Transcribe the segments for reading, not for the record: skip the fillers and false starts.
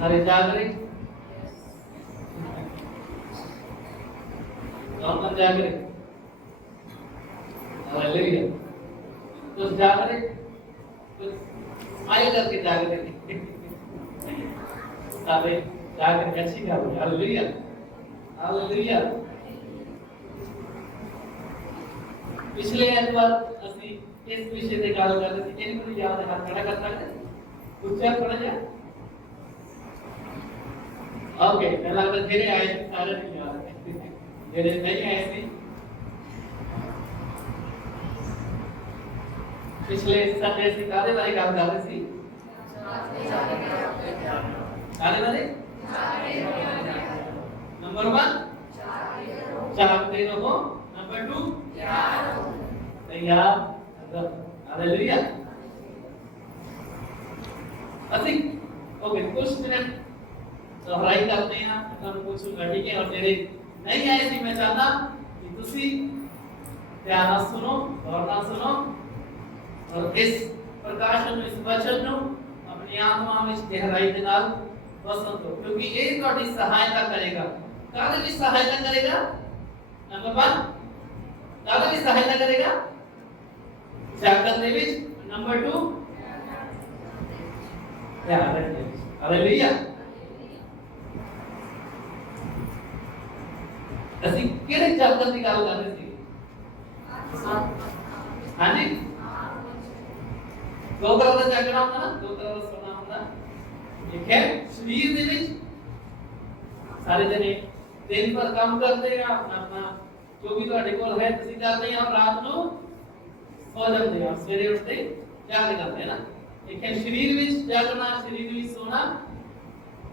सारे जाग रहे? कौन जाग रहे? हालेलुया। तो जाग रहे, तो स्माइल करके जाग रहे। सारे जाग रहे, अच्छी बात है। Hallelujah, hallelujah. पिछले एतवार ਅਸੀਂ ਇਸ ਵਿਸ਼ੇ ਤੇ ਗੱਲ ਕਰ ਰਹੇ ਸੀ। ਇਹਨੂੰ ਯਾਦ ਹੈ? ਹੱਥ ਖੜਾ ਕਰ ਸਕਦੇ? ਉੱਚਾ ਪੜ ਜਾ। ओके, मैं लगता ਜਿਹੜੇ ਆਏ ਸੀ ਸਾਰੇ ਨੂੰ ਯਾਦ ਹੈ। ਜਿਹੜੇ ਨਹੀਂ ਆਏ ਸੀ ਪਿਛਲੇ ਸੰਡੇ ਅਸੀਂ ਕਾਹਦੇ ਬਾਰੇ ਗੱਲ ਕਰ ਰਹੇ ਸੀ? ਕਾਹਦੇ ਬਾਰੇ? नंबर 1 जागते रहो, नंबर 2 तैयार रहो। हालेलुया। ਅਸੀਂ ओके कुछ मिनट दोहराई करते हैं। ਤੁਹਾਨੂੰ ਕੁਝ ਠੀਕ ਹੈ। और ਜਿਹੜੇ नहीं आए सी मैं चाहता कि ਤੁਸੀਂ ध्यान ਨਾਲ सुनो, गौर ਨਾਲ सुनो और इस प्रकाश ਨੂੰ, इस वचन ਨੂੰ अपनी आत्मा ਵਿੱਚ गहराई ਦੇ ਨਾਲ बसन दो, क्योंकि ये ਤੁਹਾਡੀ सहायता करेगा। काहदे ਵਿੱਚ सहायता करेगा? नंबर 1 काहदे ਵਿੱਚ सहायता करेगा? जागरण ਦੇ ਵਿੱਚ। नंबर 2 ध्यान रखने। हालेलुया। ਅਸੀਂ ਕਿਹੜੇ ਜਾਗरण ਦੀ ਗੱਲ ਕਰ ਰਹੇ ਸੀ? ਹਾਂਜੀ, ਦੋ ਤਰ੍ਹਾਂ ਦਾ ਜਾਗਣਾ ਹੁੰਦਾ ਨਾ, ਦੋ ਤਰ੍ਹਾਂ ਦਾ ਸੋਣਾ ਹੁੰਦਾ। एक है शरीर ਦੇ ਵਿੱਚ ਸਾਰੇ ਜਣੇ ਦਿਨ ਭਰ ਕੰਮ ਕਰਦੇ ਆ, ਆਪਣਾ ਜੋ ਵੀ ਤੁਹਾਡੇ ਕੋਲ ਹੈ ਤੁਸੀਂ ਕਰਦੇ ਆ, ਰਾਤ ਨੂੰ ਸੋ ਜਾਂਦੇ ਆ, ਸਵੇਰੇ ਉੱਠਦੇ ਜਾਗ ਜਾਂਦੇ ਨਾ। एक है शरीर ਵਿੱਚ ਜਾਗਣਾ, शरीर ਵਿੱਚ सोना,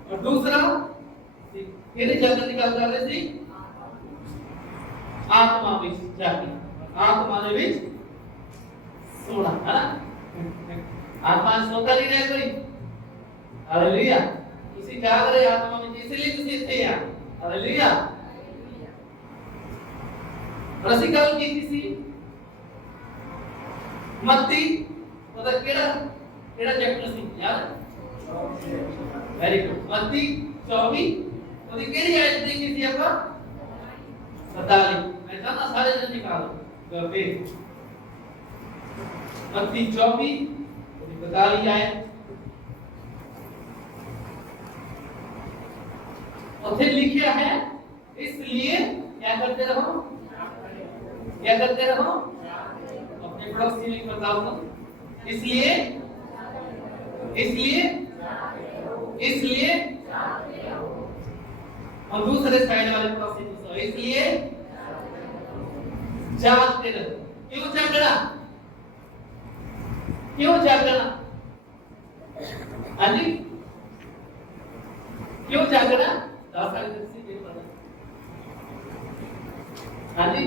और दूसरा ਕਿਹੜੇ ਜਾਗਣ ਦੀ ਗੱਲ ਕਰ ਰਹੇ ਸੀ? आत्मा ਵਿੱਚ ਜਾਗਣਾ, आत्मा ਦੇ ਵਿੱਚ सोना है ना। आत्मा सोता नहीं रहे कोई। हालेलुया। ਤੁਸੀਂ ਜਾਗ ਰਹੇ ਆਤਮਾ ਵਿੱਚ, ਇਸ ਲਈ ਤੁਸੀਂ ਇੱਥੇ ਆ। ਹਾਲੇਲੂਇਆ। ਅਸੀਂ ਗੱਲ ਕੀਤੀ ਸੀ ਮੱਤੀ, ਉਹਦਾ ਕਿਹੜਾ ਚੈਪਟਰ ਸੀ ਯਾਰ? Very good. ਮੱਤੀ 24 ਉਹਦੀ ਕਿਹੜੀ ਆਇਤ ਦੇਖੀ ਸੀ ਆਪਾਂ? 47। ਮੈਂ ਚਾਹਨਾ ਸਾਰੇ ਜਣ ਨਿਕਾਲੋ ਗੱਬੇ। मत्ती 24 ਉਹਦੀ 42 ਆਇਤ। उसे लिखा है इसलिए क्या करते रहो, क्या करते रहो? अपने पड़ोसी में बताओ तो। इसलिए इसलिए इसलिए हम दूसरे साइड वाले पड़ोसी को, इसलिए जागते रहो। क्यों जागना? क्यों जागना? हाँ जी, क्यों जागना? हाँ जी,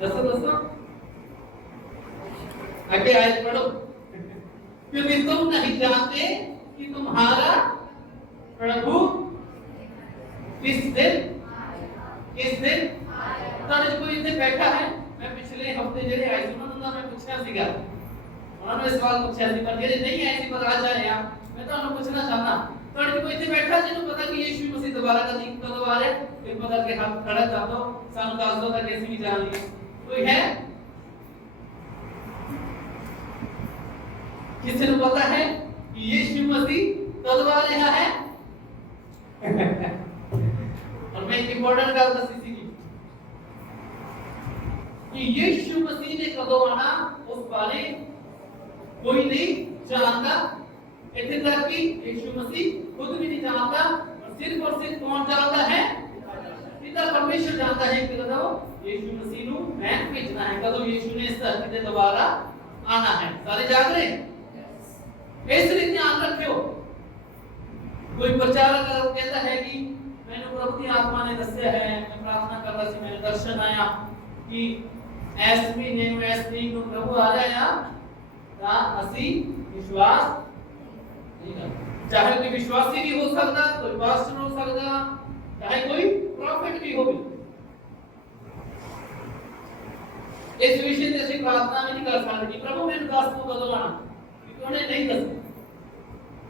दसो आगे आयत पढ़ो। क्योंकि तुम नहीं जानते कि तुम्हारा प्रभु किस दिन तारे कोई इतने बैठा है। मैं पिछले हफ्ते जेरे आए थे उन्होंने मैं पूछा सीगा, उन्होंने सवाल पूछा सी, पर जेरे नहीं आए सी पर आज आए या मैं तो उन्हें पूछना चाहता ਤੁਹਾਡੇ ਕੋਈ ਇੱਥੇ ਬੈਠਾ ਜਿਹਨੂੰ ਪਤਾ ਕਿ ਯੀਸ਼ੂ ਮਸੀਹ ਦੁਬਾਰਾ ਕਦੋਂ ਆ ਰਿਹਾ? ਇਹ ਪਤਾ ਕਿ ਹੱਥ ਖੜਾ ਕਰ ਦੋ, ਸਾਨੂੰ ਦੱਸ ਦੋ ਤਾਂ ਕਿ ਅਸੀਂ ਵੀ ਜਾਣ ਲਈਏ। ਕੋਈ ਹੈ? ਕਿਸੇ ਨੂੰ ਪਤਾ ਹੈ ਕਿ ਯੀਸ਼ੂ ਮਸੀਹ ਕਦੋਂ ਆ ਰਿਹਾ ਹੈ? और मैं एक इंपॉर्टेंट ਗੱਲ ਦੱਸੀ ਸੀ कि यीशु मसीह ने कਦੋਂ आना उस बारे कोई नहीं जानता। इतने तक कि यीशु मसीह खुद भी नहीं जानता, और सिर्फ कौन जानता है? पिता परमेश्वर जानता है कि कब यीशु मसीह नु मैन भेजना है, कब यीशु ने इस धरती पे दोबारा आना है। सारे जाग रहे? इसलिए ध्यान रखियो। कोई प्रचारक कहता है कि मैंने प्रभु की आत्मा ने दस्या है, मैं प्रार्थना कर रहा थी, मैंने दर्शन आया कि ऐस महीने नु प्रभु आ जाया ता असी विश्वास, चाहे कोई विश्वासी भी हो सकता, कोई पास्टर हो सकता, चाहे कोई प्रॉफिट भी हो। इस विषय से ऐसी प्रार्थना नहीं कर सकते कि प्रभु मेरे दास को कदम आना, क्योंकि उन्हें नहीं दस।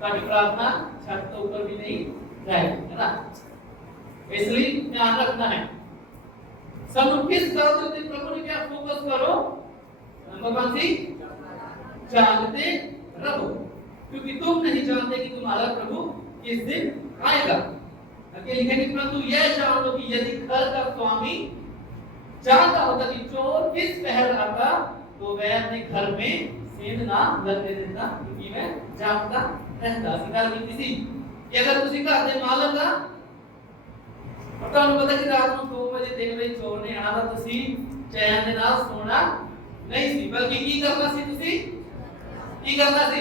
ताकि प्रार्थना छत के ऊपर भी नहीं जाएगी, है ना। इसलिए ध्यान रखना है। सब किस बात पे प्रभु ने क्या फोकस करो, नंबर 1 सी जानते रहो, क्योंकि तुम नहीं जानते कि तुम्हारा प्रभु किस दिन आएगा। आगे लिखे कि परंतु यह जान लो कि यदि घर का स्वामी जानता होता कि चोर किस पहर आता तो वह अपने घर में सेंध ना लगने देता, क्योंकि वह जानता रहता। सिखा दी थी कि अगर तुसी घर दे मालक का ਤੁਹਾਨੂੰ ਪਤਾ ਕਿ ਰਾਤ ਨੂੰ 2 ਵਜੇ 3 ਵਜੇ ਚੋਰ ਨੇ ਆਣਾ ਤਾਂ ਤੁਸੀਂ ਚੈਨ ਦੇ ਨਾਲ ਸੋਣਾ ਨਹੀਂ ਸੀ, ਬਲਕਿ ਕੀ ਕਰਨਾ ਸੀ, ਤੁਸੀਂ ਕੀ ਕਰਨਾ ਸੀ,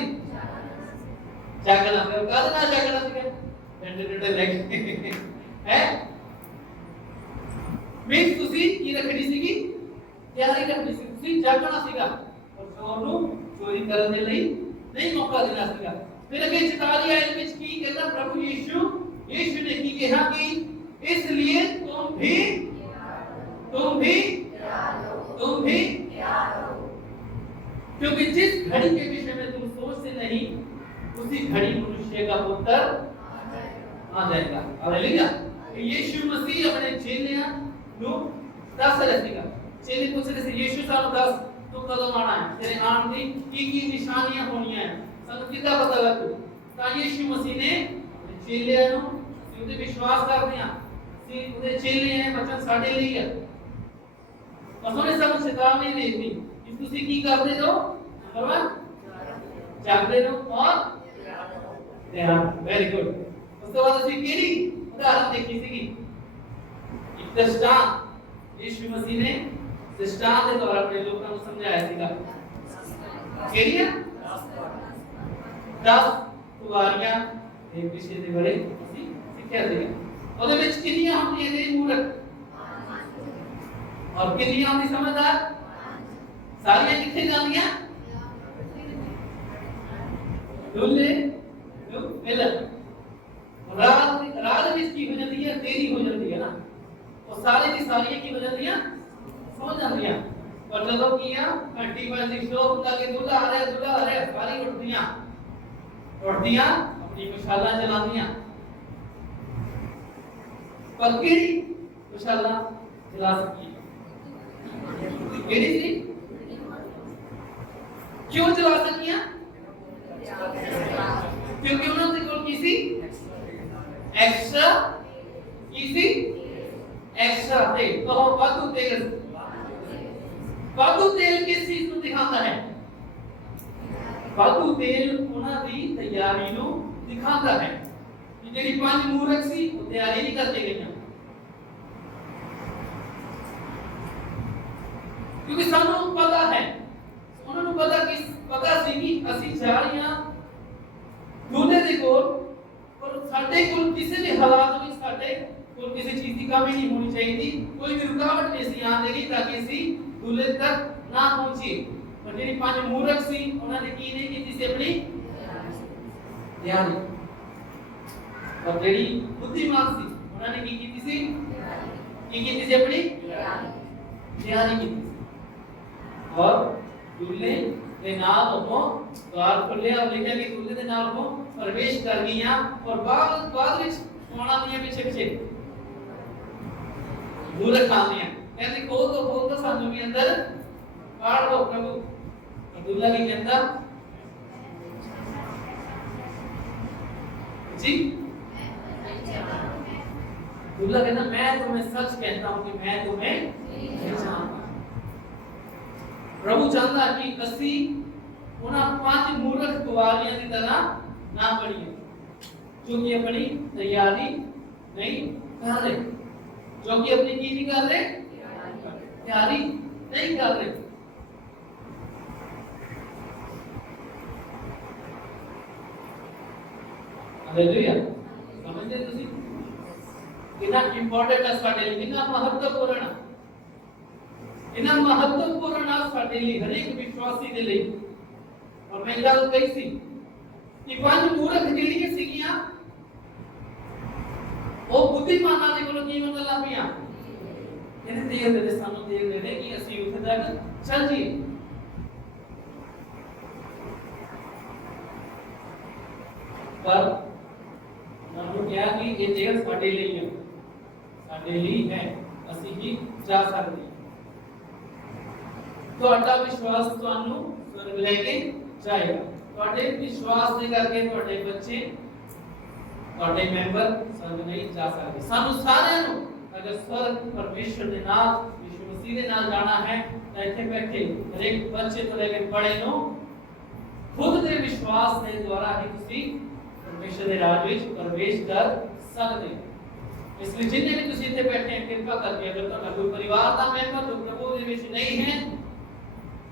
ਜਾਗਣਾ। ਫਿਰ ਕਾਹਦੇ ਨਾਲ ਜਾਗਣਾ ਸੀਗਾ, ਡੰਡੇ ਲੈ ਕੇ ਹੈ ਵਿੱਚ ਤੁਸੀਂ ਕੀ ਰੱਖਣੀ ਸੀਗੀ, ਤਿਆਰੀ ਰੱਖਣੀ ਸੀ, ਤੁਸੀਂ ਜਾਗਣਾ ਸੀਗਾ ਔਰ ਚੋਰ ਨੂੰ ਚੋਰੀ ਕਰਨ ਦੇ ਲਈ ਨਹੀਂ ਮੌਕਾ ਦੇਣਾ ਸੀਗਾ। ਫਿਰ ਅੱਗੇ 44 ਆਇਤ ਵਿੱਚ ਕੀ ਕਹਿੰਦਾ ਪ੍ਰਭੂ ਯੀਸ਼ੂ ਨੇ ਕੀ ਕਿਹਾ ਕਿ इसलिए तुम भी क्योंकि जिस घड़ी के विषय में तुम सोचते नहीं उसी घड़ी मनुष्य का पुत्र आ जाएगा। हालेलुया। यीशु मसीह अपने चेलियां नु दस रखेगा। चेले पूछ रहे थे यीशु सानू दस तू कदों आना है, तेरे आने की निशानियां होनी है, सानू किदा पता लग। ता यीशु मसीह ने चेलियां नु उते विश्वास करदे हैं ਉਹਦੇ ਚੇਲੇ ਹੈ ਬਚਨ ਸਾਡੇ ਲਈ ਹੈ। ਅਸੋਨੇ ਸਾਨੂੰ ਚੇਤਾਵਨੀ ਦੇ ਦਿੱਤੀ ਕਿ ਤੁਸੀਂ ਕੀ ਕਰਦੇ ਰਹੋ, ਨੰਬਰ 1 ਜਾਗਦੇ ਰਹੋ ਔਰ ਧਿਆਨ। Very good. ਉਸ ਤੋਂ ਬਾਅਦ ਅਸੀਂ ਕਿਹੜੀ ਉਦਾਹਰਨ ਦੇਖੀ ਸੀਗੀ, ਇੱਕ ਦ੍ਰਿਸ਼ਟਾਂਤ ਯਿਸੂ ਮਸੀਹ ਨੇ ਦ੍ਰਿਸ਼ਟਾਂਤ ਦੇ ਦੁਆਰਾ ਆਪਣੇ ਲੋਕਾਂ ਨੂੰ ਸਮਝਾਇਆ ਸੀਗਾ। ਕਿਹੜੀ ਹੈ 10 ਕੁਵਾਰੀਆਂ ਦੇ ਵਿਸ਼ੇ ਦੇ ਬਾਰੇ ਅਸੀਂ ਸਿੱਖਿਆ ਸੀਗਾ। ਉਹਦੇ ਵਿੱਚ ਕਿੰਨੀਆਂ ਹੁੰਦੀਆਂ ਨੇ ਮੂਰਖ ਔਰ ਕਿੰਨੀਆਂ ਹੁੰਦੀ ਸਮਝਦਾਰ, ਸਾਰੀਆਂ ਕਿੱਥੇ ਜਾਂਦੀਆਂ, ਦੁੱਲੇ ਨੂੰ ਮਿਲਣ। ਰਾਤ ਵਿੱਚ ਕੀ ਹੋ ਜਾਂਦੀ ਹੈ, ਦੇਰੀ ਹੋ ਜਾਂਦੀ ਹੈ ਨਾ, ਉਹ ਸਾਰੇ ਦੀ ਸਾਰੀਆਂ ਕੀ ਹੋ ਜਾਂਦੀਆਂ, ਸੋ ਜਾਂਦੀਆਂ। ਪਰ ਜਦੋਂ ਕੀ ਆ ਘੰਟੀ ਵੱਜਦੀ ਸ਼ੋਰ ਹੁੰਦਾ ਕਿ ਦੁੱਲਾ ਆ ਰਿਹਾ ਸਾਰੀ ਉੱਠਦੀਆਂ ਆਪਣੀ ਮਸ਼ਾਲਾਂ ਜਲਾਉਂਦੀਆਂ। पर केड़ी मशाला जला सकी, केड़ी सी, क्यों जला सकियां, क्योंकि उन्होंने कोल की सी एक्स्ट्रा की सी एक्स्ट्रा तेल। तो वाधू तेल किस चीज को दिखाता है, वाधू तेल उन्हां दी तैयारी नु दिखाता है। ਜਿਹੜੀ 5 ਮੂਰਖ ਸੀ ਉਹ ਤਿਆਰੀ ਨਹੀਂ ਕਰਦੇ ਗਈਆਂ, ਕਿਉਂਕਿ ਸਾਨੂੰ ਪਤਾ ਹੈ, ਉਹਨਾਂ ਨੂੰ ਪਤਾ ਸੀ ਕਿ ਅਸੀਂ ਜਾ ਰਹੇ ਹਾਂ ਦੁੱਲੇ ਦੇ ਕੋਲ, ਪਰ ਸਾਡੇ ਕੋਲ ਕਿਸੇ ਵੀ ਹਾਲਾਤ ਵਿੱਚ ਸਾਡੇ ਕੋਲ ਕਿਸੇ ਚੀਜ਼ ਦੀ ਕਮੀ ਨਹੀਂ ਹੋਣੀ ਚਾਹੀਦੀ, ਕੋਈ ਵੀ ਰੁਕਾਵਟ ਨਹੀਂ ਸੀ ਆਉਣ ਦੇਣੀ ਤਾਂ ਕਿ ਅਸੀਂ ਦੁੱਲੇ ਤੱਕ ਨਾ ਪਹੁੰਚੀਏ। ਪਰ ਜਿਹੜੀ 5 ਮੂਰਖ ਸੀ ਉਹਨਾਂ ਨੇ ਕੀ ਨਹੀਂ ਕੀਤੀ ਸੀ, ਆਪਣੀ ਤਿਆਰੀ। और जेडी बुद्धिमान सी उन्होंने की कीती सी अपनी तैयारी की थी। और दूल्हे के नाल को द्वार खुले और लिखा कि दूल्हे के नाल को प्रवेश कर गईयां और बाद विच सोना दियां पीछे मूर्ख आंदियां, कहंदी खोल तो सानू भी अंदर काढ़ दो प्रभु। और दूल्हा की कहंदा जी, दूल्हा कहना मैं तुम्हें सच कहता हूं कि मैं तुम्हें नहीं जानता। प्रभु चाहता है कि ਅਸੀਂ ਉਹਨਾਂ 5 ਮੂਰਖ ਕੁਵਾਰੀਆਂ ਦੀ ਤਰ੍ਹਾਂ ਨਾ ਬਣੀਏ ਜੋ ਕਿ ਆਪਣੀ ਤਿਆਰੀ ਨਹੀਂ ਕਰ ਰਹੇ, ਜੋ ਕਿ ਆਪਣੀ ਕੀ ਨਹੀਂ ਕਰ ਰਹੇ, ਤਿਆਰੀ ਨਹੀਂ ਕਰ ਰਹੇ। हालेलुया। समझते ਤੁਸੀਂ कितना इंपॉर्टेंट है ਸਾਡੇ ਲਈ, कितना महत्वपूर्ण है, इतना महत्वपूर्ण है ਸਾਡੇ ਲਈ, हर एक विश्वासी ਦੇ ਲਈ। और मैं ਗੱਲ ਕਹੀ ਸੀ ਕਿ 5 ਮੂਰਖ ਜਿਹੜੀਆਂ ਸੀਗੀਆਂ ਉਹ ਬੁੱਧੀਮਾਨਾਂ ਦੇ ਕੋਲੋਂ ਕੀ ਮੰਗਣ ਲੱਗ ਪਈਆਂ, ਇਹਨੇ ਦੇਰ ਦੇ ਸਾਨੂੰ ਦੇਰ ਦੇ ਦੇ ਕਿ ਅਸੀਂ ਉੱਥੇ ਤੱਕ ਚੱਲ ਜੀਏ। पर उन्होंने क्या कि ये जेल साडे लिए है, साडे लिए है, ਅਸੀਂ ही जा सकते हैं। ਤੁਹਾਡਾ ਵਿਸ਼ਵਾਸ ਤੁਹਾਨੂੰ स्वर्ग लेके जाएगा। ਤੁਹਾਡੇ ਵਿਸ਼ਵਾਸ ਦੇ ਕਰਕੇ ਤੁਹਾਡੇ ਬੱਚੇ, ਤੁਹਾਡੇ ਮੈਂਬਰ स्वर्ग नहीं जा सकते। ਸਾਨੂੰ ਸਾਰਿਆਂ ਨੂੰ अगर स्वर्ग परमेश्वर ਦੇ ਨਾਲ, यीशु मसीह ਦੇ ਨਾਲ ਜਾਣਾ है, ਤਾਂ ਇੱਥੇ ਬੈਠੇ ਹਰੇਕ ਬੱਚੇ ਤੋਂ ਲੈ ਕੇ ਬੜੇ ਨੂੰ खुद ਦੇ ਵਿਸ਼ਵਾਸ ਦੇ ਦੁਆਰਾ ਹੀ ਤੁਸੀਂ परमेश्वर ਦੇ ਰਾਜ ਵਿੱਚ ਪ੍ਰਵੇਸ਼ ਕਰ ਸਕਦੇ ਹੋ। ਇਸ ਲਈ ਜਿੰਨੇ ਵੀ ਤੁਸੀਂ ਇੱਥੇ ਬੈਠੇ ਹੋ, ਕਿਰਪਾ ਕਰਕੇ ਅਗਰ ਤੁਹਾਡਾ ਕੋਈ ਪਰਿਵਾਰ ਦਾ ਮੈਂਬਰ ਜੋ ਪ੍ਰਭੂ ਦੇ ਵਿੱਚ ਨਹੀਂ ਹੈ,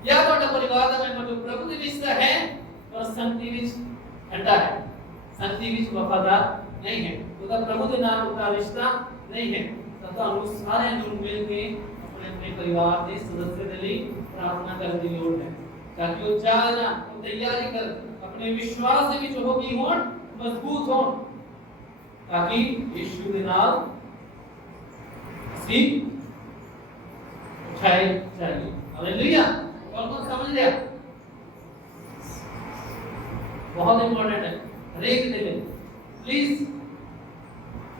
ਜਾਂ ਤੁਹਾਡਾ ਪਰਿਵਾਰ ਦਾ ਮੈਂਬਰ ਜੋ ਪ੍ਰਭੂ ਦੇ ਵਿੱਚ ਹੈ ਪਰ ਸੰਗਤੀ ਵਿੱਚ ਠੰਡਾ ਹੈ, ਸੰਗਤੀ ਵਿੱਚ ਵਫਾਦਾਰ ਨਹੀਂ ਹੈ, ਉਹਦਾ ਪ੍ਰਭੂ ਦੇ ਨਾਲ ਉਹਦਾ ਰਿਸ਼ਤਾ ਨਹੀਂ ਹੈ, ਤਾਂ ਤੁਹਾਨੂੰ ਸਾਰਿਆਂ ਨੂੰ ਮਿਲ ਕੇ ਆਪਣੇ ਆਪਣੇ ਪਰਿਵਾਰ ਦੇ ਸਦੱਸਿਆਂ ਦੇ ਲਈ ਪ੍ਰਾਰਥਨਾ ਕਰਨ ਦੀ ਲੋੜ ਹੈ, ताकि वो जाना, वो तैयारी कर अपने विश्वास ਦੇ ਵਿੱਚ ਹੋ ਕੀ ਹੋਣ, ਮਜ਼ਬੂਤ ਹੋਣ, ताकि यीशु ਦੇ ਨਾਲ ਅਸੀਂ उठाए जाइए। हालेलुया। कौन समझ लिया? बहुत इंपॉर्टेंट है हरेक के लिए। प्लीज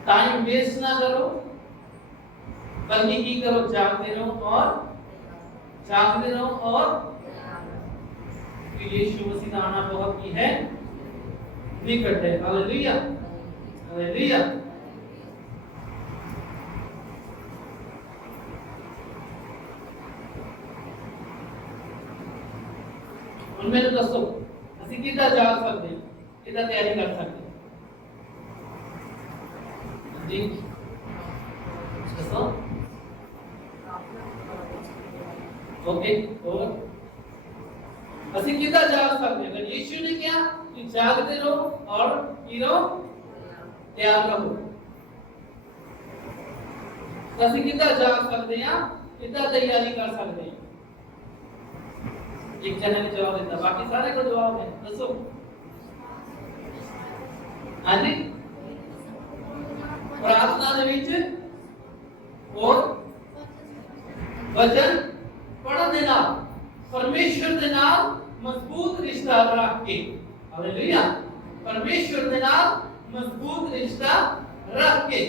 टाइम वेस्ट ना करो, बल्कि की करो, जागते रहो और यीशु मसीह का आना बहुत ही है निकट है। Hallelujah, hallelujah. उनमें तो दसो ਅਸੀਂ ਕਿੱਦਾਂ ਜਾ ਸਕਦੇ ਹਾਂ, ਕਿੱਦਾਂ ਤਿਆਰੀ ਕਰ ਸਕਦੇ ਹਾਂ ਜੀ, ਦੱਸੋ। ओके, और ਅਸੀਂ ਕਿੱਦਾਂ ਜਾਗ ਸਕਦੇ ਹਾਂ? ਯੀਸ਼ੂ ਨੇ ਕਿਹਾ ਕਿ ਜਾਗਦੇ ਰਹੋ और ਕੀ ਰਹੋ, ਤਿਆਰ ਰਹੋ। ਅਸੀਂ ਕਿੱਦਾਂ ਜਾਗ ਸਕਦੇ ਹਾਂ, ਕਿੱਦਾਂ ਤਿਆਰੀ ਕਰ ਸਕਦੇ ਹਾਂ? एक जने ने जवाब दिया, बाकी सारे को जवाब है, दसो। हाँ जी, प्रार्थना ਦੇ ਵਿੱਚ और वचन पढ़न ਦੇ ਨਾਲ, परमेश्वर ਦੇ ਨਾਲ मजबूत रिश्ता रख के। हालेलुया। परमेश्वर ਦੇ ਨਾਲ मजबूत रिश्ता रख के।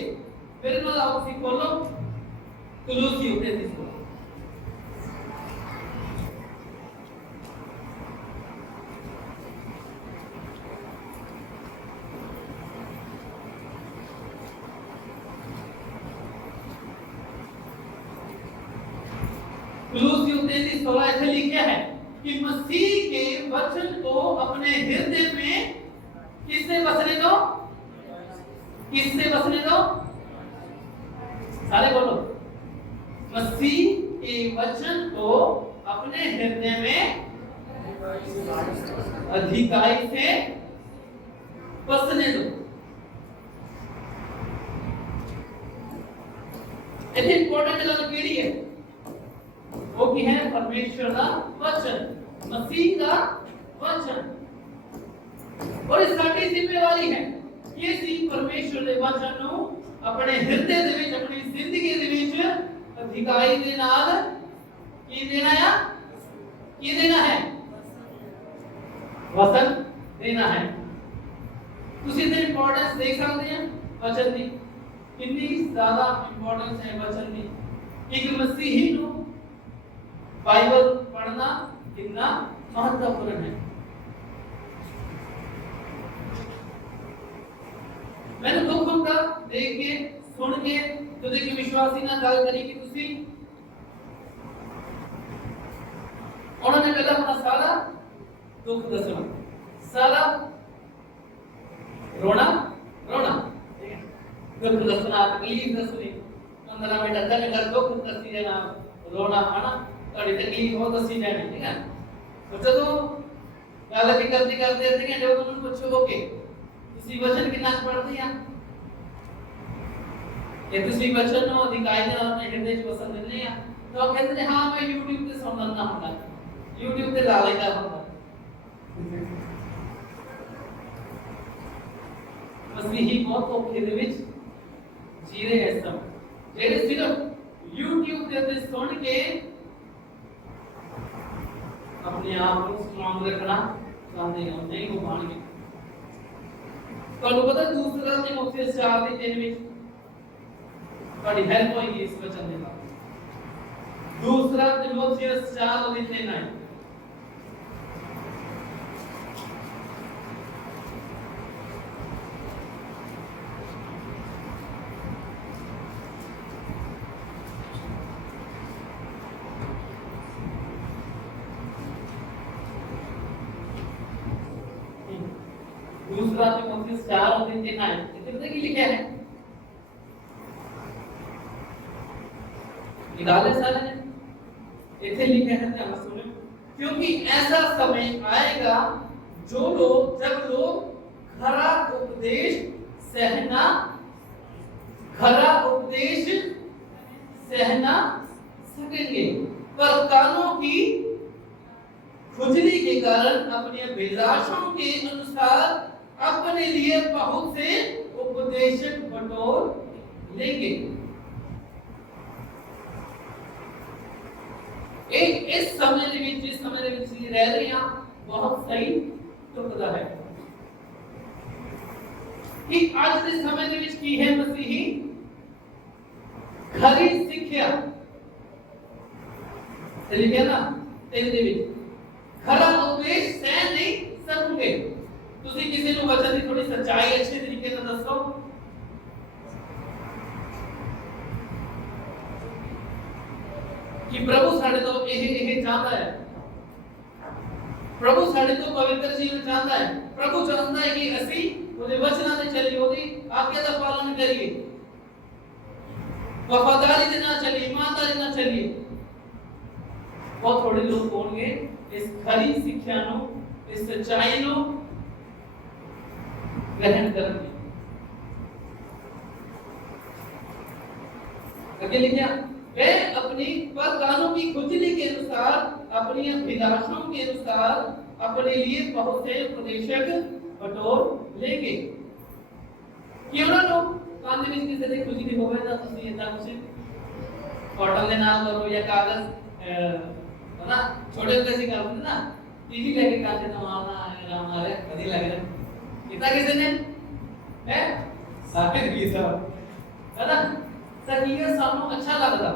फिर मैं आपसे बोलो कुलूसी होते थे। कुलूसियों 3:16 ऐसे लिखा है कि मसीह के वचन को अपने हृदय में किससे बसने दो, किससे बसने दो, सारे बोलो। मसीह के वचन को अपने हृदय में अधिकाई से बसने दो। इतनी इंपॉर्टेंट गल केड़ी है? वो की है परमेश्वर का वचन, मसीह का वचन। और इस साडी जिम्मेवारी है कि ਅਸੀਂ परमेश्वर ਦੇ वचन ਨੂੰ ਆਪਣੇ ਹਿਰਦੇ ਦੇ ਵਿੱਚ, ਆਪਣੀ ਜ਼ਿੰਦਗੀ ਦੇ ਵਿੱਚ ਅਧਿਕਾਈ ਦੇ ਨਾਲ ਕੀ ਦੇਣਾ ਹੈ, ਕੀ ਦੇਣਾ ਹੈ, वचन देना है। ਤੁਸੀਂ ਇਹਦੀ ਇੰਪੋਰਟੈਂਸ ਦੇਖ ਸਕਦੇ ਹੋ वचन ਦੀ, ਕਿੰਨੀ ਜ਼ਿਆਦਾ ਇੰਪੋਰਟੈਂਸ ਹੈ वचन ਦੀ। ਇੱਕ ਮਸੀਹੀ ਨੂੰ बाइबल पढ़ना कितना महत्वपूर्ण है। मैंने दुख होता देख के, सुन के, तो देखिए विश्वासी ना गल करी कि तुसी उन्होंने पहला अपना सारा दुख दसना, सारा रोना रोना, दुख दसना, तकलीफ दसनी, 15 मिनट अंदर अंदर दुख दसी देना, रोना आना, ਤੁਹਾਡੀ ਤਕਲੀਫ ਹੋ ਦੱਸੀ ਜਾਣੀ, ਠੀਕ ਹੈ। ਜਦੋਂ ਗੱਲ ਕਰਦੇ ਅੱਧੇ ਘੰਟੇ ਉਹ ਤੁਹਾਨੂੰ ਪੁੱਛੋਗੇ ਤੁਸੀਂ ਵਚਨ ਕਿੰਨਾ ਪੜ੍ਹਦੇ ਆ, ਜੇ ਤੁਸੀਂ ਵਚਨ ਨੂੰ ਅਧਿਕਾਈ ਦੇ ਨਾਲ ਆਪਣੇ ਹਿਰਦੇ 'ਚ ਵਸਣ ਦਿੰਦੇ ਆ, ਤਾਂ ਉਹ ਕਹਿੰਦੇ ਨੇ ਹਾਂ ਮੈਂ YouTube ਤੇ ਸੁਣ ਲੈਂਦਾ ਹੁੰਦਾ, YouTube ਤੇ ਲਾ ਲੈਂਦਾ ਹੁੰਦਾ। ਮਸੀਹੀ ਬਹੁਤ ਔਖੇ ਦੇ ਵਿੱਚ ਜੀ ਰਹੇ ਇਸ ਸਮੇਂ, ਜਿਹੜੇ ਸਿਰਫ YouTube ਤੇ ਉੱਤੇ ਸੁਣ ਕੇ अपने आप को स्ट्रांग रखना चाहते हैं, नहीं हो पाएंगे। ਤੁਹਾਨੂੰ ਪਤਾ ਦੂਸਰਾ ਤਿਮੋਥੀਅਸ 4:3 ਵਿੱਚ ਤੁਹਾਡੀ ਹੈਲਪ ਹੋਏਗੀ ਇਸ ਵਚਨ ਦੇ ਨਾਲ। दूसरा तिमोथियस 4:3 है। दूसरा तिमोथियस 4:3 है। कितने की लिखा है? निकाले सारे ने इथे लिखा है, ध्यान से सुनो। क्योंकि ऐसा समय आएगा जब लोग खरा उपदेश सहना सकेंगे, पर कानों की खुजली के कारण अपनी अभिलाषाओं के अनुसार अपने लिए बहुत से उपदेशक बटोर लेंगे। इस समय ਦੇ ਵਿੱਚ ਜਿਸ ਸਮੇਂ ਦੇ ਵਿੱਚ ਅਸੀਂ ਰਹਿ ਰਹੇ ਹਾਂ ਬਹੁਤ ਸਹੀ ਤੁਕਦਾ ਹੈ ਕਿ ਅੱਜ ਦੇ ਸਮੇਂ ਦੇ ਵਿੱਚ ਕੀ ਹੈ? ਮਸੀਹੀ ਖਰੀ ਸਿੱਖਿਆ ਤੇ ਲਿਖਿਆ ਨਾ ਇਹਦੇ ਵਿੱਚ ਖਰਾ ਉਪਦੇਸ਼ ਸਹਿ ਨਹੀਂ ਸਕੋਗੇ। ਤੁਸੀਂ ਕਿਸੇ ਨੂੰ ਵਚਨ ਦੀ ਥੋੜੀ ਸੱਚਾਈ ਅੱਛੇ ਤਰੀਕੇ ਨਾਲ ਦੱਸੋ, कि प्रभु साडे तो यह चाहता है, प्रभु साडे तो पवित्र जीवन चाहता है। प्रभु चाहता है कि ਅਸੀਂ ਉਹਦੇ ਵਚਨਾਂ ਤੇ ਚੱਲੀਏ, ਉਹਦੀ ਆਗਿਆ ਦਾ ਪਾਲਣ ਕਰੀਏ, ਵਫਾਦਾਰੀ ਦੇ ਨਾਲ ਚੱਲੀਏ, ਇਮਾਨਦਾਰੀ ਨਾਲ ਚੱਲੀਏ। ਬਹੁਤ ਥੋੜੇ ਲੋਕ ਹੋਣਗੇ ਇਸ ਖਰੀ ਸਿੱਖਿਆ ਨੂੰ, ਇਸ ਸੱਚਾਈ ਨੂੰ ग्रहण करनगे। आगे लिखा वे अपनी पर कानों की खुजली के अनुसार, अपनी अभिलाषाओं के अनुसार अपने लिए बहुत से उपदेशक बटोर लेंगे। क्यों ना लोग कान में किसी से खुजली होवे ना ਤੁਸੀਂ ਇਦਾਂ ਕੁਝ ਕਾਟਨ ਦੇ ਨਾਲ ਕਰੋ ਜਾਂ ਕਾਗਜ਼ है ना, छोटे होते से करते ना टीवी लेके काटे तो मारना आराम आ रहा है कभी लग रहा है कितना किसी ने है साबित भी सब है ना सकीय सामने अच्छा लग रहा